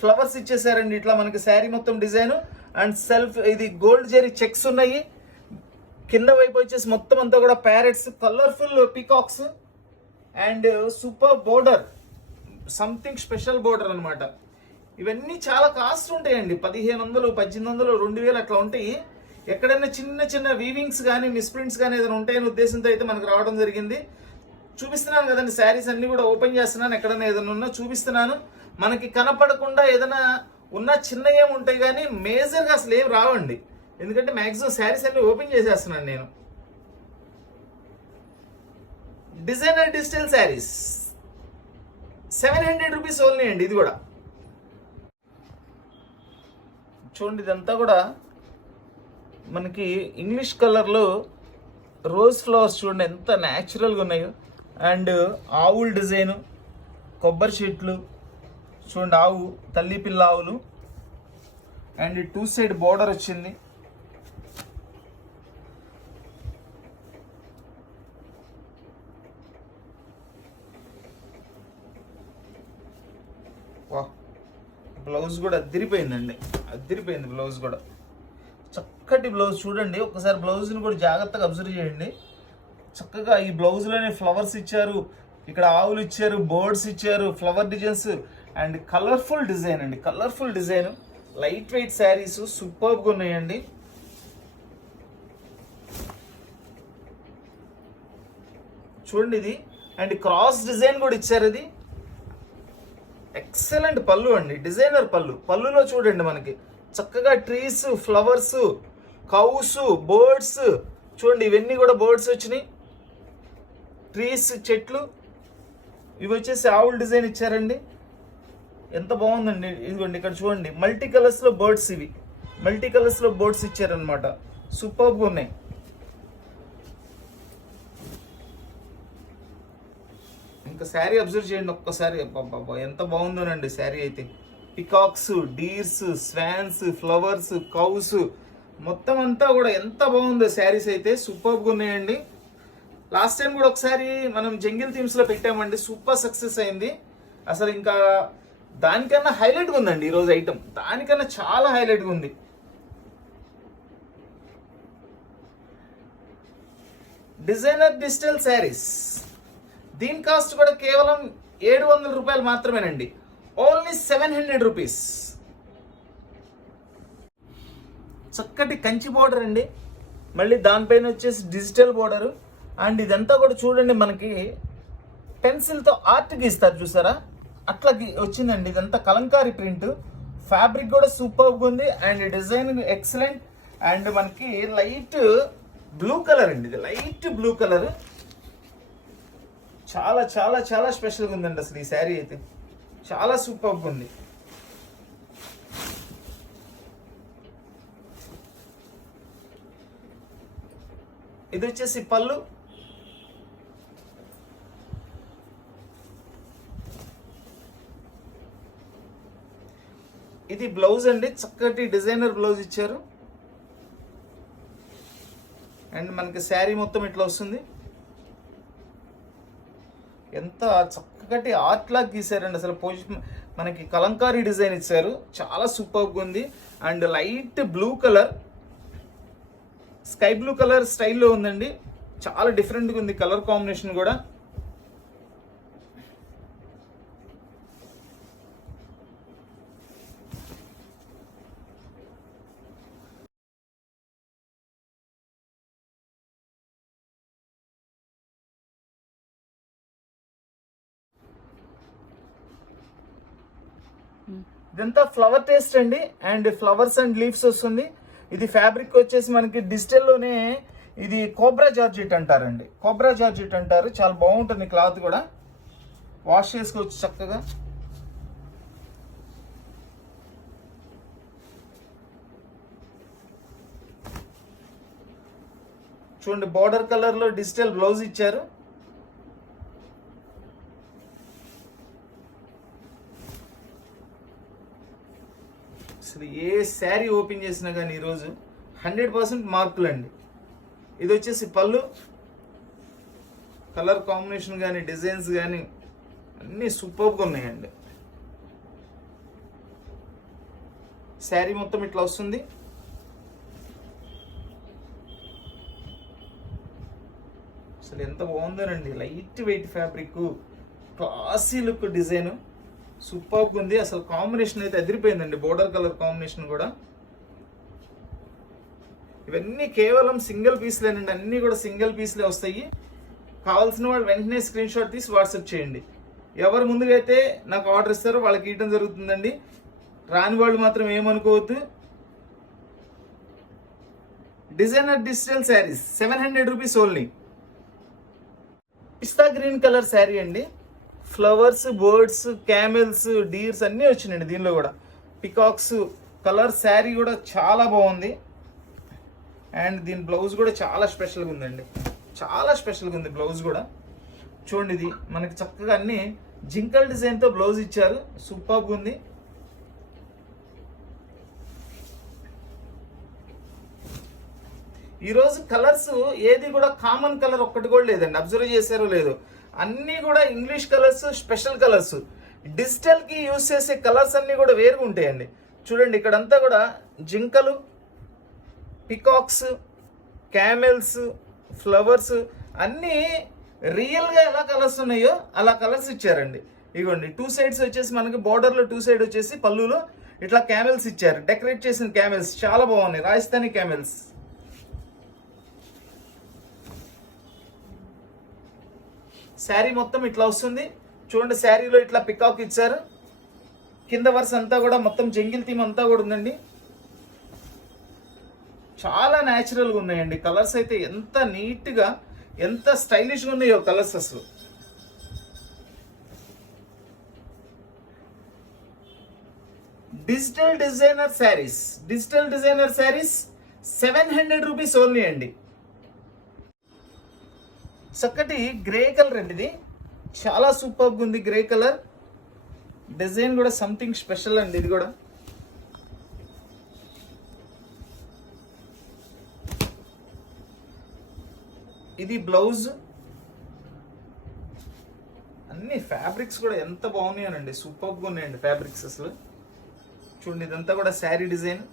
ఫ్లవర్స్ ఇచ్చేసారండి. ఇట్లా మనకి శారీ మొత్తం డిజైన్ అండ్ సెల్ఫ్. ఇది గోల్డ్ జెరీ చెక్స్ ఉన్నాయి. కింద వైపు వచ్చేసి మొత్తం అంతా కూడా parrots, colourful peacocks and super border, something special border అనమాట. ఇవన్నీ చాలా కాస్ట్ ఉంటాయండి. 1500, 1800, 2000 అట్లా ఉంటాయి. ఎక్కడైనా చిన్న చిన్న వీవింగ్స్ కానీ మిస్ప్రింట్స్ కానీ ఏదైనా ఉంటాయని ఉద్దేశంతో అయితే మనకు రావడం జరిగింది. చూపిస్తున్నాను కదండి శారీస్ అన్ని కూడా ఓపెన్ చేస్తున్నాను. ఎక్కడైనా ఏదైనా ఉన్నా చూపిస్తున్నాను. మనకి కనపడకుండా ఏదైనా ఉన్న చిన్న ఏమి ఉంటాయి కానీ మేజర్గా అసలు ఏం రావండి. ఎందుకంటే మ్యాక్సిమం శారీస్ అన్ని ఓపెన్ చేసేస్తున్నాను నేను. Designer digital saris 700 rupees only అండి. ఇది కూడా చూడండి, ఇదంతా కూడా మనకి ఇంగ్లీష్ కలర్లో రోజ్ ఫ్లవర్స్ చూడండి ఎంత న్యాచురల్గా ఉన్నాయో. అండ్ ఆవుల డిజైను, కొబ్బరి చెట్లు చూడండి, ఆవు, తల్లి పిల్ల ఆవులు. అండ్ 2 సైడ్ బోర్డర్ వచ్చింది. వా, బ్లౌజ్ కూడా అదిరిపోయిందండి, అదిరిపోయింది బ్లౌజ్ కూడా. చక్కటి బ్లౌజ్ చూడండి. ఒకసారి బ్లౌజ్ని కూడా జాగ్రత్తగా అబ్జర్వ్ చేయండి. చక్కగా ఈ బ్లౌజ్లోనే ఫ్లవర్స్ ఇచ్చారు, ఇక్కడ ఆవులు ఇచ్చారు, బర్డ్స్ ఇచ్చారు, flower designs and colourful design అండి. Colourful design, light weight saris సూపర్గా ఉన్నాయండి. చూడండి ఇది. అండ్ క్రాస్ డిజైన్ కూడా ఇచ్చారు. ఇది ఎక్సలెంట్ పళ్ళు అండి, డిజైనర్ పళ్ళు. పళ్ళులో చూడండి మనకి చక్కగా ట్రీస్, ఫ్లవర్స్, కౌస్, బర్డ్స్ చూడండి. ఇవన్నీ కూడా బర్డ్స్ వచ్చినాయి, ట్రీస్, చెట్లు. ఇవి వచ్చేసి ఆవుల డిజైన్ ఇచ్చారండి. ఎంత బాగుందండి. ఇదిగోండి ఇక్కడ చూడండి మల్టీ కలర్స్లో బర్డ్స్. ఇవి మల్టీ కలర్స్లో బర్డ్స్ ఇచ్చారనమాట. సూపర్గా ఉన్నాయి. ఇంకా శారీ అబ్జర్వ్ చేయండి ఒక్కసారి. ఎంత బాగుందోనండి శారీ అయితే. Peacocks, deers, swans, flowers, cows మొత్తం అంతా కూడా ఎంత బాగుందో శారీస్ అయితే. సూపర్గా ఉన్నాయండి. లాస్ట్ టైం కూడా ఒకసారి మనం జంగిల్ థీమ్స్లో పెట్టామండి, సూపర్ సక్సెస్ అయింది. అసలు ఇంకా దానికన్నా హైలైట్గా ఉందండి ఈరోజు ఐటమ్. దానికన్నా చాలా హైలైట్గా ఉంది. Designer digital saris. దీని కాస్ట్ కూడా కేవలం 700 రూపాయలు మాత్రమేనండి. Only 700 rupees. చక్కటి కంచి బోర్డర్ అండి. మళ్ళీ దానిపైన వచ్చేసి డిజిటల్ బోర్డరు. అండ్ ఇదంతా కూడా చూడండి మనకి పెన్సిల్తో ఆర్ట్ గీస్తారు చూసారా, అట్లా వచ్చిందండి. ఇదంతా కలంకారీ ప్రింట్. ఫ్యాబ్రిక్ కూడా సూపర్గా ఉంది. And design excellent. అండ్ మనకి లైట్ బ్లూ కలర్ అండి. ఇది లైట్ బ్లూ కలర్. చాలా చాలా చాలా స్పెషల్గా ఉందండి అసలు ఈ శారీ అయితే. చాలా సూపర్గా ఉంది. ఇది వచ్చేసి పళ్ళు. ఇది బ్లౌజ్ అండి. చక్కటి డిజైనర్ బ్లౌజ్ ఇచ్చారు. అండ్ మనకి శారీ మొత్తం ఇట్లా వస్తుంది. ఎంత చక్కటి ఆర్ట్ లాగా గీసారండి అసలు. పొజిషన్ మనకి కలంకారీ డిజైన్ ఇచ్చారు. చాలా సూపర్గా ఉంది. And light blue colour sky blue colour స్టైల్లో ఉందండి. చాలా డిఫరెంట్గా ఉంది కలర్ కాంబినేషన్ కూడా. ఇదంతా ఫ్లవర్ టేస్ట్ అండి, అండ్ ఫ్లవర్స్ అండ్ లీవ్స్ వస్తుంది. ఇది ఫ్యాబ్రిక్ వచ్చేసి మనకి డిజిటల్లోనే ఇది కోబ్రా జార్జెట్ అంటారండి. కోబ్రా జార్జెట్ అంటారు. చాలా బాగుంటుంది క్లాత్ కూడా. వాష్ చేసుకోవచ్చు చక్కగా. చూడండి, బార్డర్ కలర్లో డిజిటల్ బ్లౌజ్ ఇచ్చారు. అసలు ఏ శారీ ఓపెన్ చేసినా కానీ ఈరోజు 100% మార్కులు అండి. ఇది వచ్చేసి పళ్ళు. కలర్ కాంబినేషన్ కానీ డిజైన్స్ కానీ అన్నీ సూపర్గా ఉన్నాయండి. శారీ మొత్తం ఇట్లా వస్తుంది. అసలు ఎంత బాగుందోనండి. Light weight fabric, classy look design సూపర్గా ఉంది. అసలు కాంబినేషన్ అయితే అదిరిపోయిందండి. బోర్డర్ కలర్ కాంబినేషన్ కూడా. ఇవన్నీ కేవలం సింగిల్ పీస్లేనండి. అన్నీ కూడా సింగిల్ పీస్లే వస్తాయి. కావాల్సిన వాళ్ళు వెంటనే స్క్రీన్ షాట్ తీసి వాట్సాప్ చేయండి. ఎవరు ముందుగా అయితే నాకు ఆర్డర్ ఇస్తారో వాళ్ళకి ఇవ్వడం జరుగుతుందండి. రాని వాళ్ళు మాత్రం ఏమనుకోవద్దు. Designer digital saris 700 rupees only. పిస్తా గ్రీన్ కలర్ శారీ అండి. ఫ్లవర్స్, బర్డ్స్, క్యామెల్స్, డీర్స్ అన్నీ వచ్చినాయండి దీనిలో కూడా. పికాక్స్ కలర్ శారీ కూడా చాలా బాగుంది. అండ్ దీని బ్లౌజ్ కూడా చాలా స్పెషల్గా ఉందండి. చాలా స్పెషల్గా ఉంది బ్లౌజ్ కూడా. చూడండి, ఇది మనకి చక్కగా అన్ని జింకల్ డిజైన్తో బ్లౌజ్ ఇచ్చారు. సూపర్గా ఉంది. ఈరోజు కలర్స్ ఏది కూడా కామన్ కలర్ ఒక్కటి కూడా లేదండి. అబ్జర్వ్ చేశారో లేదో, అన్నీ కూడా ఇంగ్లీష్ కలర్స్, స్పెషల్ కలర్స్. డిజిటల్కి యూజ్ చేసే కలర్స్ అన్నీ కూడా వేరుగా ఉంటాయండి. చూడండి, ఇక్కడంతా కూడా జింకలు, పికాక్స్, క్యామెల్స్, ఫ్లవర్స్ అన్నీ రియల్గా ఎలా కలర్స్ ఉన్నాయో అలా కలర్స్ ఇచ్చారండి. ఇగోండి, 2 సైడ్స్ వచ్చేసి మనకి బార్డర్లో 2 సైడ్ వచ్చేసి పళ్ళులో ఇట్లా క్యామెల్స్ ఇచ్చారు. డెకరేట్ చేసిన క్యామెల్స్ చాలా బాగున్నాయి. రాజస్థానీ క్యామెల్స్. శారీ మొత్తం ఇట్లా వస్తుంది. చూడండి, శారీలో ఇట్లా పికాక్ ఇచ్చారు. కింద వరుస అంతా కూడా మొత్తం జంగిల్ థీమ్ అంతా కూడా ఉందండి. చాలా న్యాచురల్గా ఉన్నాయండి. కలర్స్ అయితే ఎంత నీట్గా, ఎంత స్టైలిష్గా ఉన్నాయో కలర్స్ అసలు. Digital designer saris 700 rupees only అండి. చక్కటి గ్రే కలర్ అండి. ఇది చాలా సూపర్గా ఉంది. గ్రే కలర్ డిజైన్ కూడా సంథింగ్ స్పెషల్ అండి. ఇది కూడా ఇది బ్లౌజ్. అన్ని ఫ్యాబ్రిక్స్ కూడా ఎంత బాగున్నాయనండి. సూపర్గా ఉన్నాయండి ఫ్యాబ్రిక్స్ అసలు. చూడండి, ఇదంతా కూడా శారీ డిజైన్.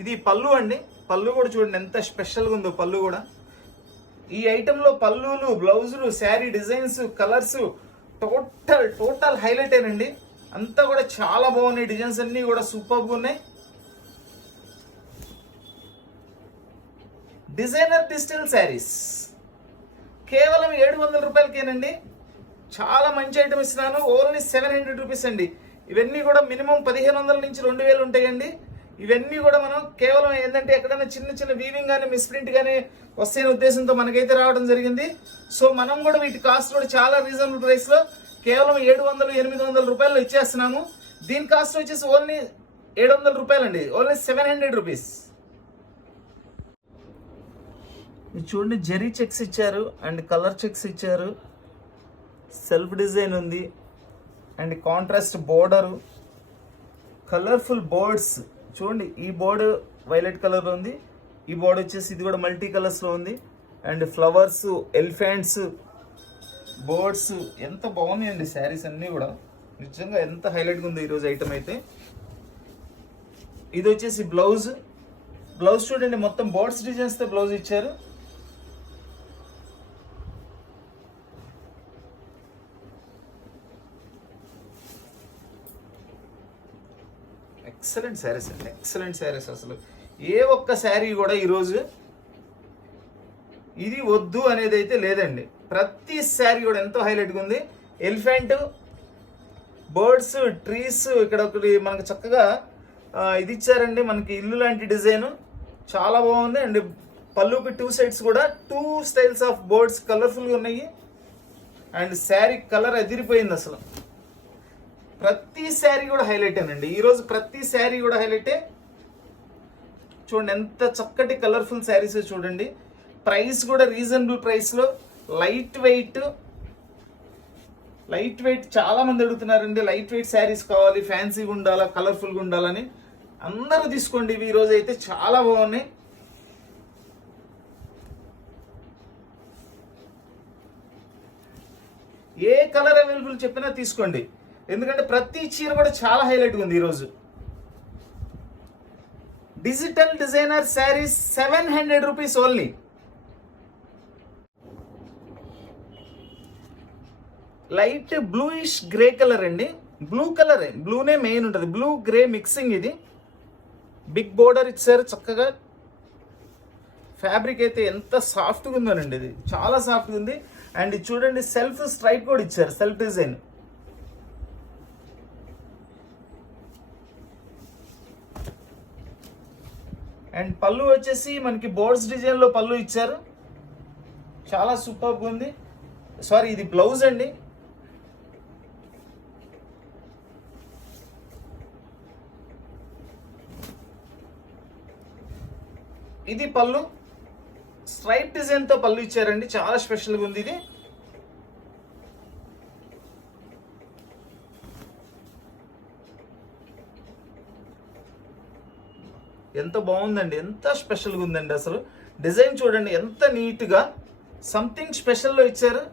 ఇది పళ్ళు అండి. పళ్ళు కూడా చూడండి ఎంత స్పెషల్గా ఉందో పళ్ళు కూడా. ఈ ఐటెంలో పళ్ళులు, బ్లౌజులు, sari designs, colours total highlight అయినండి. అంతా కూడా చాలా బాగున్నాయి. డిజైన్స్ అన్నీ కూడా సూపర్గా ఉన్నాయి. డిజైనర్ డిజిటల్ శారీస్ కేవలం 700 రూపాయలకేనండి. చాలా మంచి ఐటమ్ ఇస్తున్నాను. ఓన్లీ 700 రూపీస్ అండి. ఇవన్నీ కూడా మినిమం 1500 నుంచి 2000 ఉంటాయండి. ఇవన్నీ కూడా మనం కేవలం ఏంటంటే ఎక్కడైనా చిన్న చిన్న వీవింగ్ కానీ మిస్ప్రింట్ కానీ వస్తే ఉద్దేశంతో మనకైతే రావడం జరిగింది. సో మనం కూడా వీటి కాస్ట్ కూడా చాలా రీజనబుల్ ప్రైస్లో కేవలం 700-800 రూపాయలు ఇచ్చేస్తున్నాము. దీని కాస్ట్ వచ్చేసి ఓన్లీ 700 రూపాయలు అండి. Only 700 rupees. ఇది చూడండి, జెరీ చెక్స్ ఇచ్చారు అండ్ కలర్ చెక్స్ ఇచ్చారు. సెల్ఫ్ డిజైన్ ఉంది and contrast border, colourful boards. చూడండి, ఈ బోర్డు వైలెట్ కలర్లో ఉంది. ఈ బోర్డు వచ్చేసి ఇది కూడా మల్టీ కలర్స్లో ఉంది. అండ్ ఫ్లవర్స్, ఎలిఫెంట్స్, బోర్డ్స్ ఎంత బాగున్నాయండి శారీస్ అన్నీ కూడా. నిజంగా ఎంత హైలైట్గా ఉంది ఈరోజు ఐటమ్ అయితే. ఇది వచ్చేసి బ్లౌజ్. బ్లౌజ్ చూడండి, మొత్తం బోర్డ్స్ డిజైన్స్ తో బ్లౌజ్ ఇచ్చారు. ఎక్సలెంట్ శారీస్ అండి, ఎక్సలెంట్ శారీస్. అసలు ఏ ఒక్క శారీ కూడా ఈరోజు ఇది వద్దు అనేది అయితే లేదండి. ప్రతి శారీ కూడా ఎంతో హైలైట్గా ఉంది. ఎలిఫెంట్, బర్డ్స్, ట్రీస్, ఇక్కడ ఒకటి మనకు చక్కగా ఇది ఇచ్చారండి, మనకి ఇల్లు లాంటి డిజైన్ చాలా బాగుంది. అండ్ పళ్ళుకి 2 సైడ్స్ కూడా 2 స్టైల్స్ ఆఫ్ బర్డ్స్ కలర్ఫుల్గా ఉన్నాయి. అండ్ శారీ కలర్ అదిరిపోయింది. అసలు ప్రతి శారీ కూడా హైలైట్ అండి ఈరోజు, ప్రతి శారీ కూడా హైలైటే. చూడండి ఎంత చక్కటి కలర్ఫుల్ శారీస్ చూడండి. ప్రైస్ కూడా రీజనబుల్ ప్రైస్లో, లైట్ వెయిట్ చాలా మంది అడుగుతున్నారండి. లైట్ వెయిట్ శారీస్ కావాలి, ఫ్యాన్సీగా ఉండాలా, కలర్ఫుల్గా ఉండాలని అందరూ తీసుకోండి. ఇవి ఈరోజు అయితే చాలా బాగున్నాయి. ఏ కలర్ అవైలబుల్ చెప్పినా తీసుకోండి, ఎందుకంటే ప్రతి చీర కూడా చాలా హైలైట్గా ఉంది ఈరోజు. Digital designer saris 700 rupees only. Light bluish grey colour అండి, బ్లూ కలర్, బ్లూనే మెయిన్ ఉంటుంది, బ్లూ గ్రే మిక్సింగ్. ఇది బిగ్ బోర్డర్ ఇచ్చారు చక్కగా. ఫ్యాబ్రిక్ అయితే ఎంత సాఫ్ట్గా ఉందోనండి, ఇది చాలా సాఫ్ట్గా ఉంది. అండ్ చూడండి సెల్ఫ్ స్ట్రైప్ కూడా ఇచ్చారు, సెల్ఫ్ డిజైన్. అండ్ పళ్ళు వచ్చేసి మనకి బోర్డ్స్ డిజైన్లో పళ్ళు ఇచ్చారు, చాలా సూపర్గా ఉంది. సారీ, ఇది బ్లౌజ్ అండి. ఇది పళ్ళు, స్ట్రైప్ డిజైన్తో పళ్ళు ఇచ్చారండి, చాలా స్పెషల్గా ఉంది ఇది. ఎంత బాగుందండి, ఎంత స్పెషల్గా ఉందండి. అసలు డిజైన్ చూడండి ఎంత నీట్గా సంథింగ్ స్పెషల్లో ఇచ్చారు.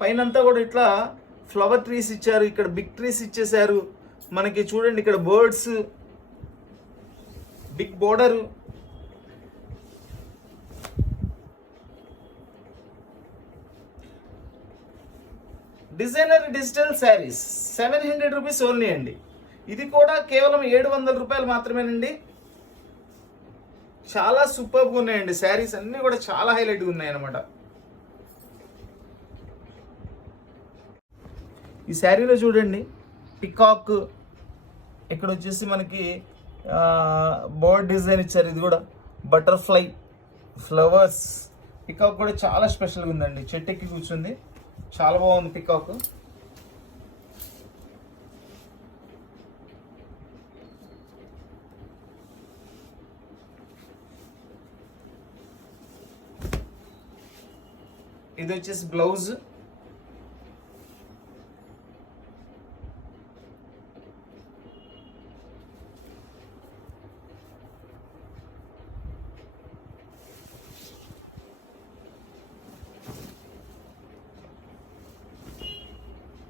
పైనంతా కూడా ఇట్లా ఫ్లవర్ ట్రీస్ ఇచ్చారు, ఇక్కడ బిగ్ ట్రీస్ ఇచ్చేసారు మనకి. చూడండి ఇక్కడ birds, big border. Designer digital saris 700 rupees only అండి. ఇది కూడా కేవలం 700 రూపాయలు మాత్రమేనండి. చాలా సూపర్గా ఉన్నాయండి శారీస్, అన్నీ కూడా చాలా హైలైట్గా ఉన్నాయి అన్నమాట. ఈ శారీలో చూడండి పికాక్, ఇక్కడ వచ్చేసి మనకి బర్డ్ డిజైన్ ఇచ్చారు. ఇది కూడా బటర్ఫ్లై, ఫ్లవర్స్. పికాక్ కూడా చాలా స్పెషల్గా ఉందండి, చెట్టెక్కి కూర్చుంది, చాలా బాగుంది పికాక్. ఇది వచ్చేసి బ్లౌజ్.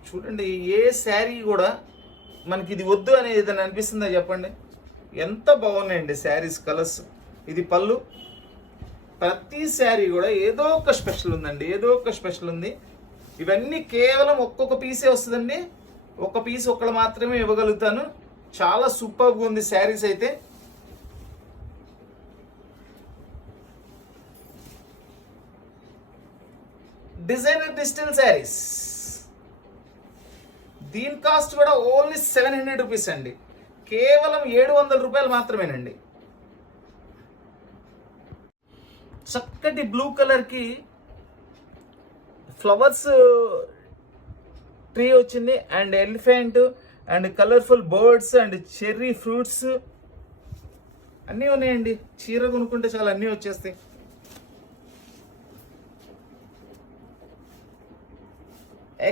చూడండి ఏ శారీ కూడా మనకి ఇది వద్దు అనేది ఏదైనా అనిపిస్తుందా చెప్పండి, ఎంత బాగున్నాయండి శారీస్ కలర్స్. ఇది పళ్ళు, ప్రతి శారీ కూడా ఏదో ఒక స్పెషల్ ఉందండి, ఏదో ఒక స్పెషల్ ఉంది. ఇవన్నీ కేవలం ఒక్కొక్క పీసే వస్తుందండి, ఒక పీస్ ఒక్కళ్ళు మాత్రమే ఇవ్వగలుగుతాను. చాలా సూపర్గా ఉంది శారీస్ అయితే. డిజైనర్ డిజిటల్ శారీస్, దీని కాస్ట్ కూడా ఓన్లీ 700 రూపీస్ అండి, కేవలం 700 రూపాయలు మాత్రమేనండి. చక్కటి బ్లూ కలర్కి ఫ్లవర్స్ ట్రీ వచ్చింది, and elephant, and colourful birds, and cherry fruits అన్నీ ఉన్నాయండి. చీర కొనుక్కుంటే చాలా అన్నీ వచ్చేస్తాయి.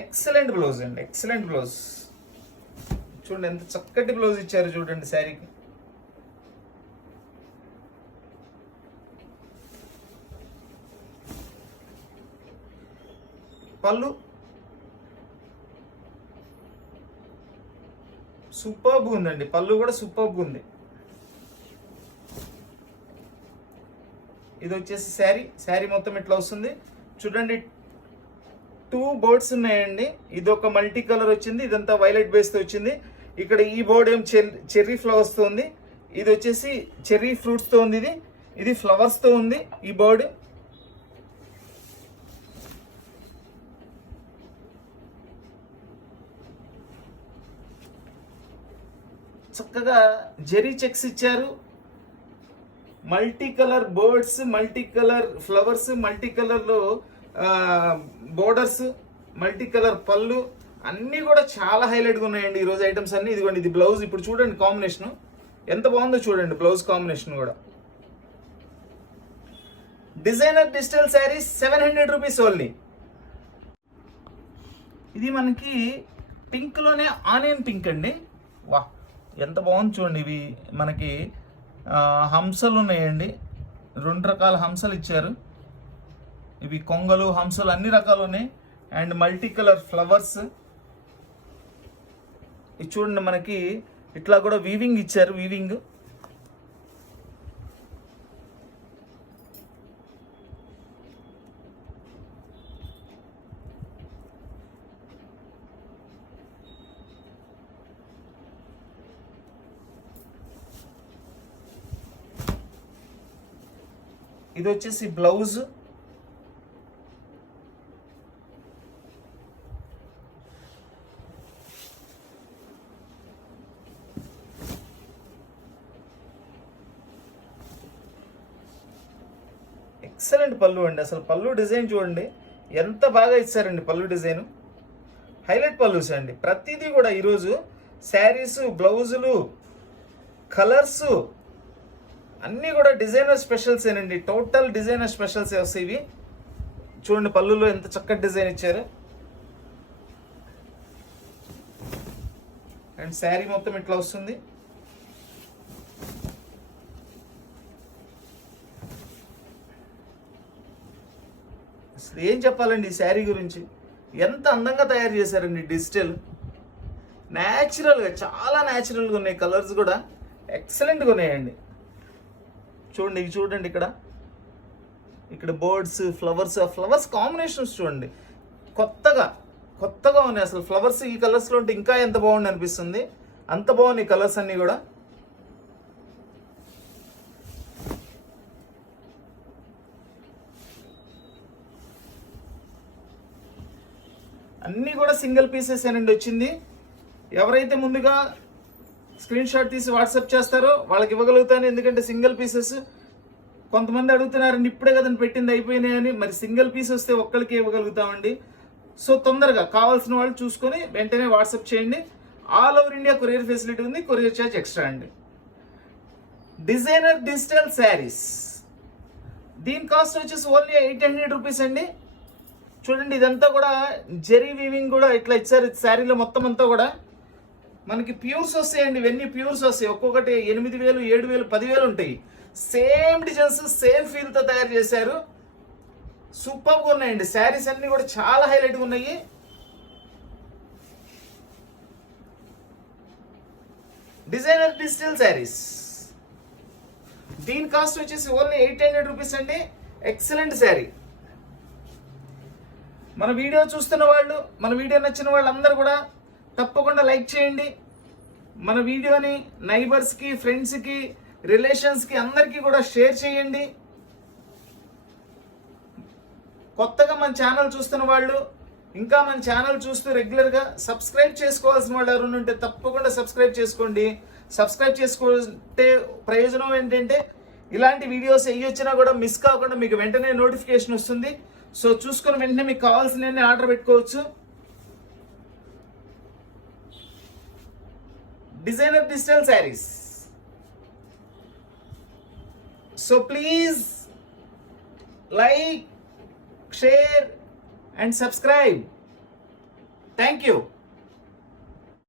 ఎక్సలెంట్ బ్లౌజ్ అండి, ఎక్సలెంట్ బ్లౌజ్. చూడండి ఎంత చక్కటి బ్లౌజ్ ఇచ్చారు చూడండి శారీకి. పళ్ళు సూపర్బ్ ఉందండి, పళ్ళు కూడా సూపర్బ్ ఉంది. ఇది వచ్చేసి శారీ మొత్తం ఇట్లా వస్తుంది చూడండి. 2 బోర్డ్స్ ఉన్నాయండి. ఇది ఒక మల్టీ కలర్ వచ్చింది, ఇదంతా వైలెట్ బేస్ తో వచ్చింది. ఇక్కడ ఈ బోర్డ్ ఏం చెర్రీ ఫ్లవర్స్ తో ఉంది, ఇది వచ్చేసి చెర్రీ ఫ్రూట్స్ తో ఉంది, ఇది ఫ్లవర్స్ తో ఉంది. ఈ బోర్డ్ చక్కగా జెరీ చెక్స్ ఇచ్చారు. Multi colour birds, multi colour flowers, multi కలర్లో బోర్డర్స్, మల్టీ కలర్ పళ్ళు అన్నీ కూడా చాలా హైలైట్గా ఉన్నాయండి ఈరోజు ఐటమ్స్ అన్ని. ఇదిగోండి, ఇది బ్లౌజ్. ఇప్పుడు చూడండి కాంబినేషన్ ఎంత బాగుందో చూడండి, బ్లౌజ్ కాంబినేషన్ కూడా. Designer digital saris 700 rupees only. ఇది మనకి పింక్ లోనే ఆనియన్ పింక్ అండి. వా ఎంత బాగుంది చూడండి. ఇవి మనకి హంసలు ఉన్నాయండి, 2 రకాల హంసలు ఇచ్చారు. ఇవి కొంగలు, హంసలు అన్ని రకాలు ఉన్నాయి. అండ్ మల్టీ కలర్ ఫ్లవర్స్ ఇది చూడండి, మనకి ఇట్లా కూడా వీవింగ్ ఇచ్చారు. వీవింగ్ ఇది వచ్చేసి బ్లౌజ్. ఎక్సలెంట్ పళ్ళు అండి. అసలు పళ్ళు డిజైన్ చూడండి ఎంత బాగా ఇచ్చారండి. పళ్ళు డిజైన్ హైలైట్ పళ్ళుస్ అండి. ప్రతిదీ కూడా ఈరోజు శారీస్, బ్లౌజులు, కలర్స్ అన్నీ కూడా డిజైనర్ స్పెషల్స్ ఏనండి. టోటల్ డిజైనర్ స్పెషల్స్ వస్తాయి ఇవి. చూడండి పళ్ళులో ఎంత చక్కటి డిజైన్ ఇచ్చారు. అండ్ శారీ మొత్తం ఇట్లా వస్తుంది. అసలు ఏం చెప్పాలండి ఈ శారీ గురించి, ఎంత అందంగా తయారు చేశారండి. డిజిటల్ న్యాచురల్గా, చాలా న్యాచురల్గా ఉన్నాయి. కలర్స్ కూడా ఎక్సలెంట్గా ఉన్నాయండి. చూడండి, ఇవి చూడండి, ఇక్కడ బర్డ్స్, ఫ్లవర్స్, ఆ ఫ్లవర్స్ కాంబినేషన్స్ చూడండి కొత్తగా ఉన్నాయి. అసలు ఫ్లవర్స్ ఈ కలర్స్లో ఉంటే ఇంకా ఎంత బాగుంది అనిపిస్తుంది. అంత బాగున్నాయి కలర్స్ అన్నీ కూడా. అన్నీ కూడా సింగిల్ పీసెస్ ఏనండి వచ్చింది. ఎవరైతే ముందుగా స్క్రీన్ షాట్ తీసి వాట్సాప్ చేస్తారో వాళ్ళకి ఇవ్వగలుగుతాను. ఎందుకంటే సింగిల్ పీసెస్ కొంతమంది అడుగుతున్నారండి, ఇప్పుడే కదండి పెట్టింది అయిపోయినాయని. మరి సింగిల్ పీస్ వస్తే ఒక్కరికి ఇవ్వగలుగుతామండి. సో తొందరగా కావాల్సిన వాళ్ళు చూసుకొని వెంటనే వాట్సాప్ చేయండి. All over India courier facility ఉంది, కొరియర్ ఛార్జ్ ఎక్స్ట్రా అండి. డిజైనర్ డిజిటల్ శారీస్, దీని కాస్ట్ వచ్చేసి ఓన్లీ 800 రూపీస్ అండి. చూడండి, ఇదంతా కూడా జెరీ వీవింగ్ కూడా ఇట్లా ఇచ్చారు. శారీలో మొత్తం అంతా కూడా మనకి ప్యూర్స్ వస్తాయండి. ఇవన్నీ ప్యూర్స్ వస్తాయి. ఒక్కొక్కటి 8,000, 7,000, 10,000 ఉంటాయి. సేమ్ డిజైన్స్, సేమ్ ఫీల్ తో తయారు చేశారు. సూపర్గా ఉన్నాయండి. శారీస్ అన్ని కూడా చాలా హైలైట్గా ఉన్నాయి. డిజైనర్ డిజిటల్ శారీస్, దీని కాస్ట్ వచ్చేసి ఓన్లీ 800 రూపీస్ అండి. ఎక్సలెంట్ శారీ. మన వీడియో చూస్తున్న వాళ్ళు, మన వీడియో నచ్చిన వాళ్ళందరూ కూడా తప్పకుండా లైక్ చేయండి. మన వీడియోని నైబర్స్కి, ఫ్రెండ్స్కి, రిలేషన్స్కి అందరికీ కూడా షేర్ చేయండి. కొత్తగా మన ఛానల్ చూస్తున్న వాళ్ళు, ఇంకా మన ఛానల్ చూస్తూ రెగ్యులర్గా సబ్స్క్రైబ్ చేసుకోవాల్సిన వాళ్ళు ఎవరు ఉంటే తప్పకుండా సబ్స్క్రైబ్ చేసుకోండి. సబ్స్క్రైబ్ చేసుకుంటే ప్రయోజనం ఏంటంటే ఇలాంటి వీడియోస్ ఏ వచ్చినా కూడా మిస్ కాకుండా మీకు వెంటనే నోటిఫికేషన్ వస్తుంది. సో చూసుకుని వెంటనే మీకు కావాల్సిన ఆర్డర్ పెట్టుకోవచ్చు. Designer digital saris. So please like, share and subscribe. Thank you.